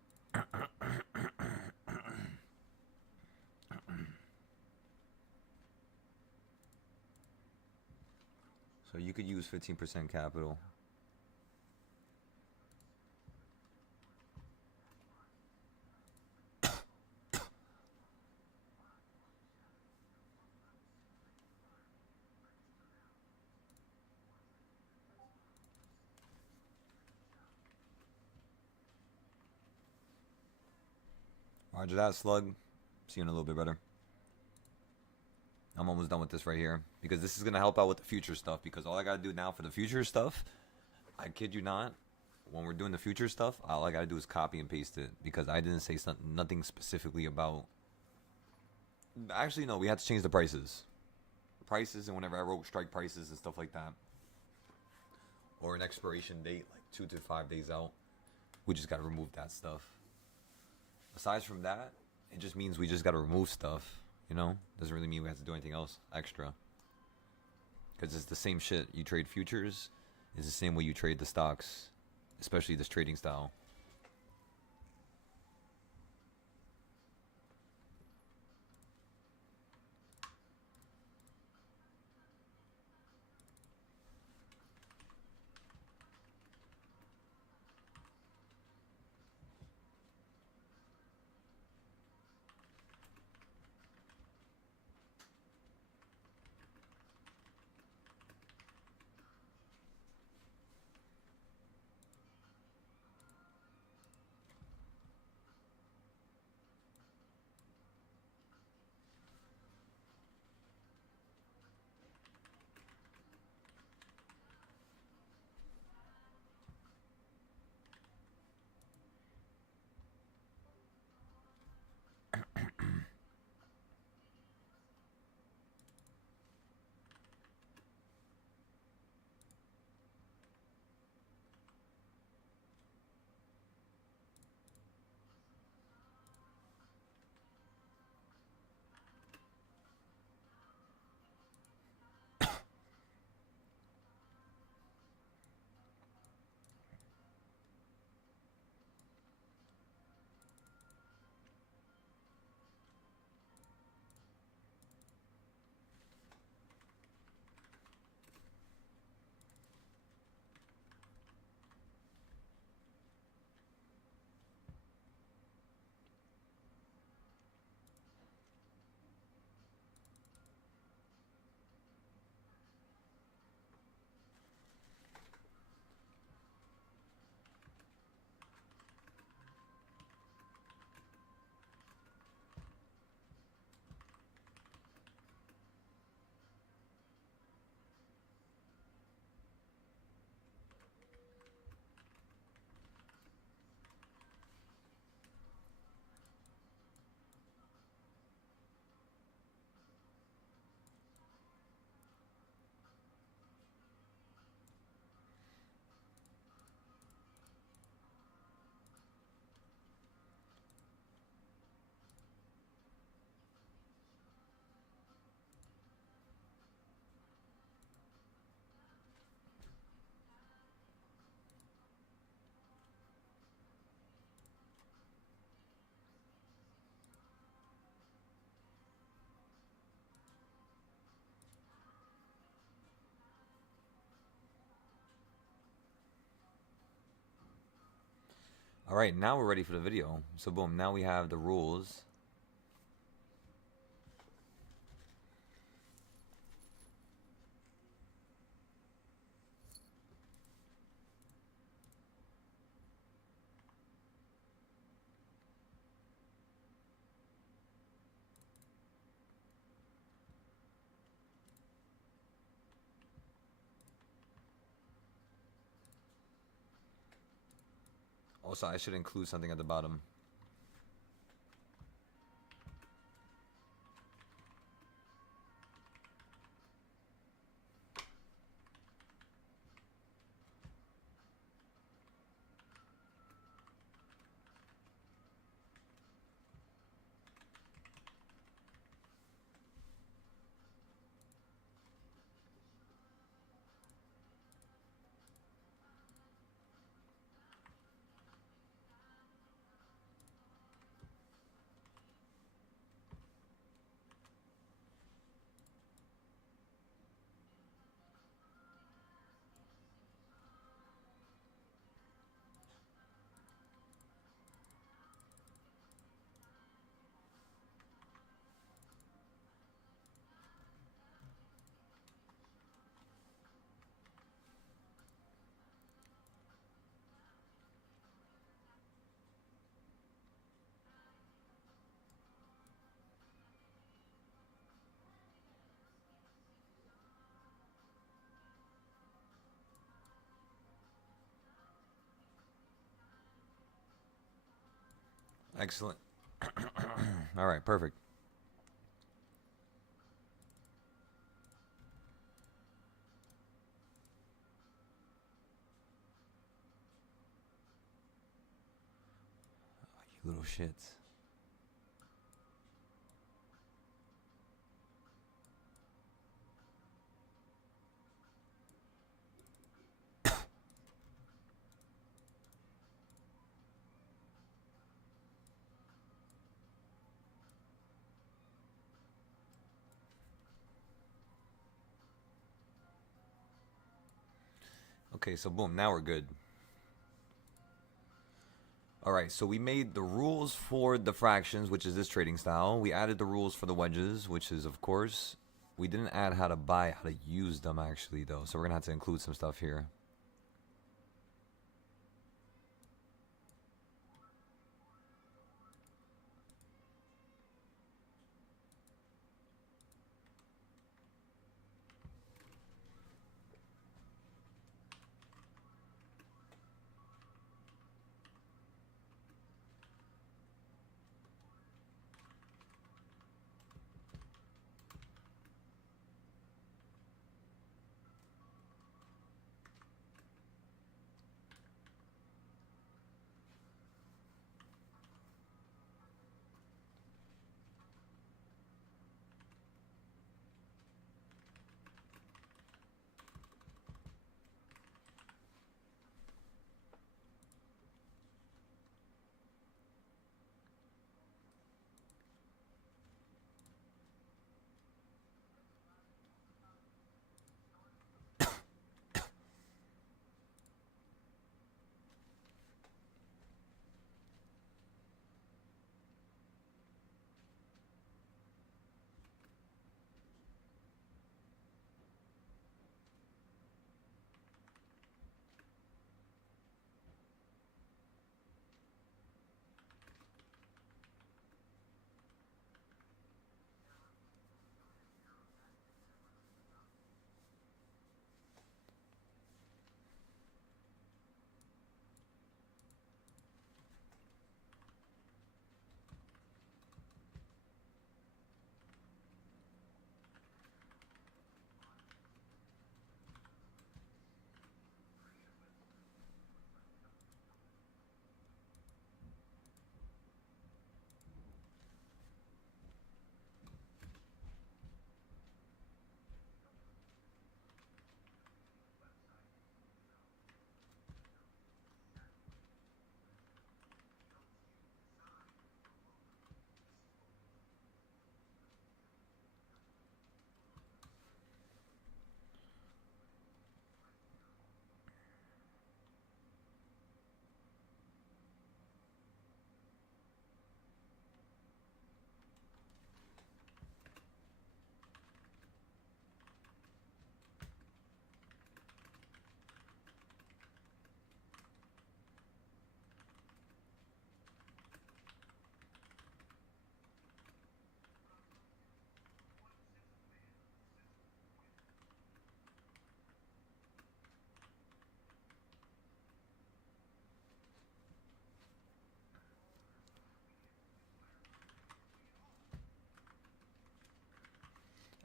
So you could use 15% capital. Roger that, Slug. See you in a little bit better. I'm almost done with this right here because this is gonna help out with the future stuff. Because all I gotta do now for the future stuff, I kid you not, when we're doing the future stuff, all I gotta do is copy and paste it because I didn't say nothing specifically about. Actually, no, we had to change the prices, and whenever I wrote strike prices and stuff like that, or an expiration date like 2 to 5 days out, we just gotta remove that stuff. Aside from that, it just means we just gotta remove stuff. You know, doesn't really mean we have to do anything else extra. Because it's the same shit. You trade futures, it's the same way you trade the stocks, especially this trading style. All right, now we're ready for the video. So boom, now we have the rules. Also, I should include something at the bottom. Excellent. All right, perfect. Oh, you little shits. Okay, so boom, now we're good. All right, so we made the rules for the fractions, which is this trading style. We added the rules for the wedges, which is, of course, we didn't add how to buy, how to use them actually, though. So we're gonna have to include some stuff here.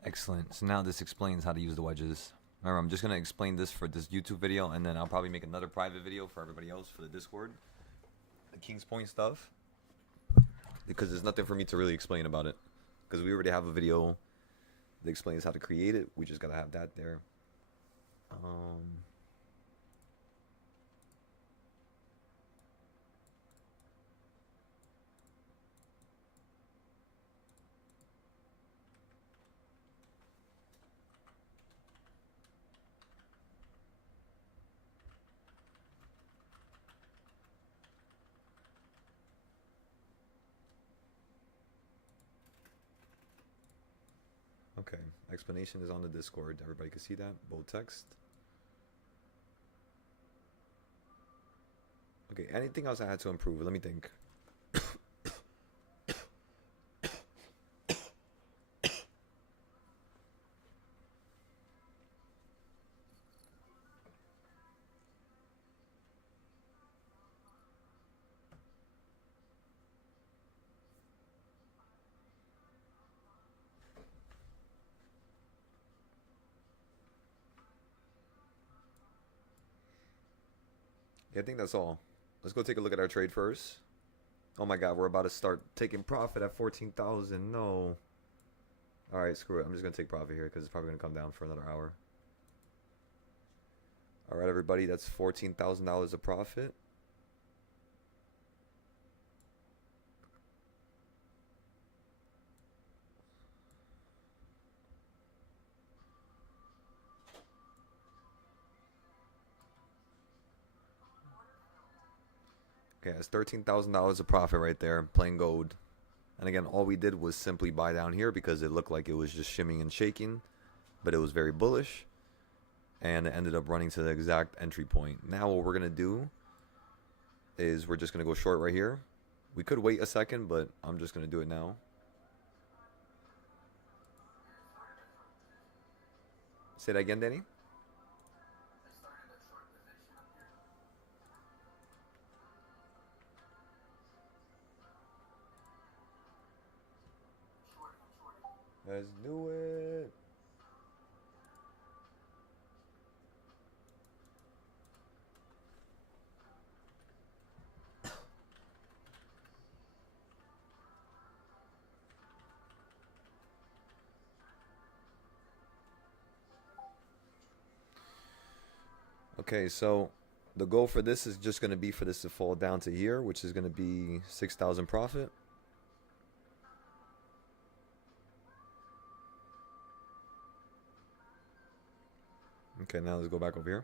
Excellent. So now this explains how to use the wedges. Remember, I'm just going to explain this for this YouTube video, and then I'll probably make another private video for everybody else for the Discord. The King's Point stuff. Because there's nothing for me to really explain about it. Because we already have a video that explains how to create it. We just got to have that there. Okay, explanation is on the Discord. Everybody can see that. Bold text. Okay, anything else I had to improve? Let me think. Yeah, I think that's all. Let's go take a look at our trade first. Oh my god, we're about to start taking profit at 14,000. No. Alright, screw it. I'm just going to take profit here because it's probably going to come down for another hour. Alright, everybody, that's $14,000 of profit. Okay, that's $13,000 of profit right there, plain gold. And again, all we did was simply buy down here because it looked like it was just shimming and shaking, but it was very bullish. And it ended up running to the exact entry point. Now what we're going to do is we're just going to go short right here. We could wait a second, but I'm just going to do it now. Say that again, Danny? I started a short position up here. I'm shorting. Let's do it. Okay, so the goal for this is just going to be for this to fall down to here, which is going to be 6,000 profit. Okay, now let's go back over here.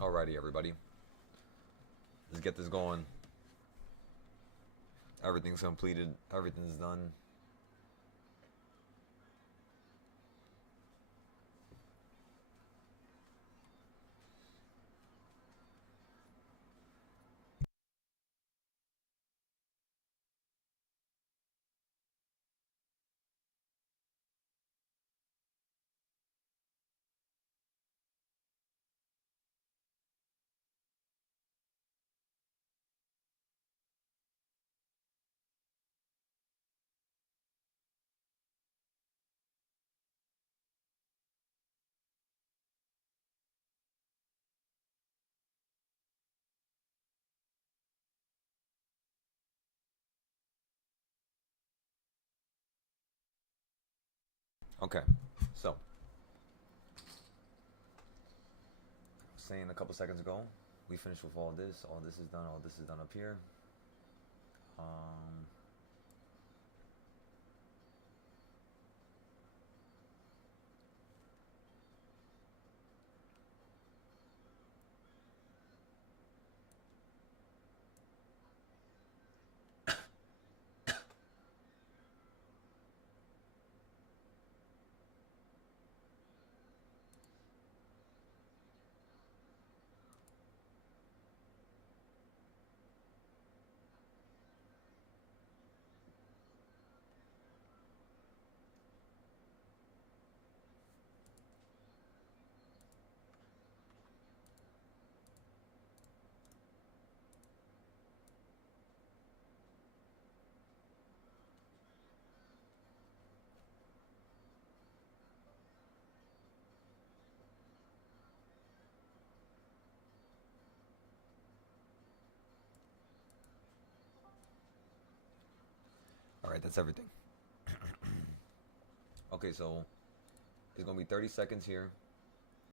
Alrighty, everybody. Let's get this going. Everything's completed. Everything's done. Okay, so saying a couple seconds ago, we finished with all this. All this is done. All this is done up here. Um, all right, that's everything. Okay, so it's gonna be 30 seconds here.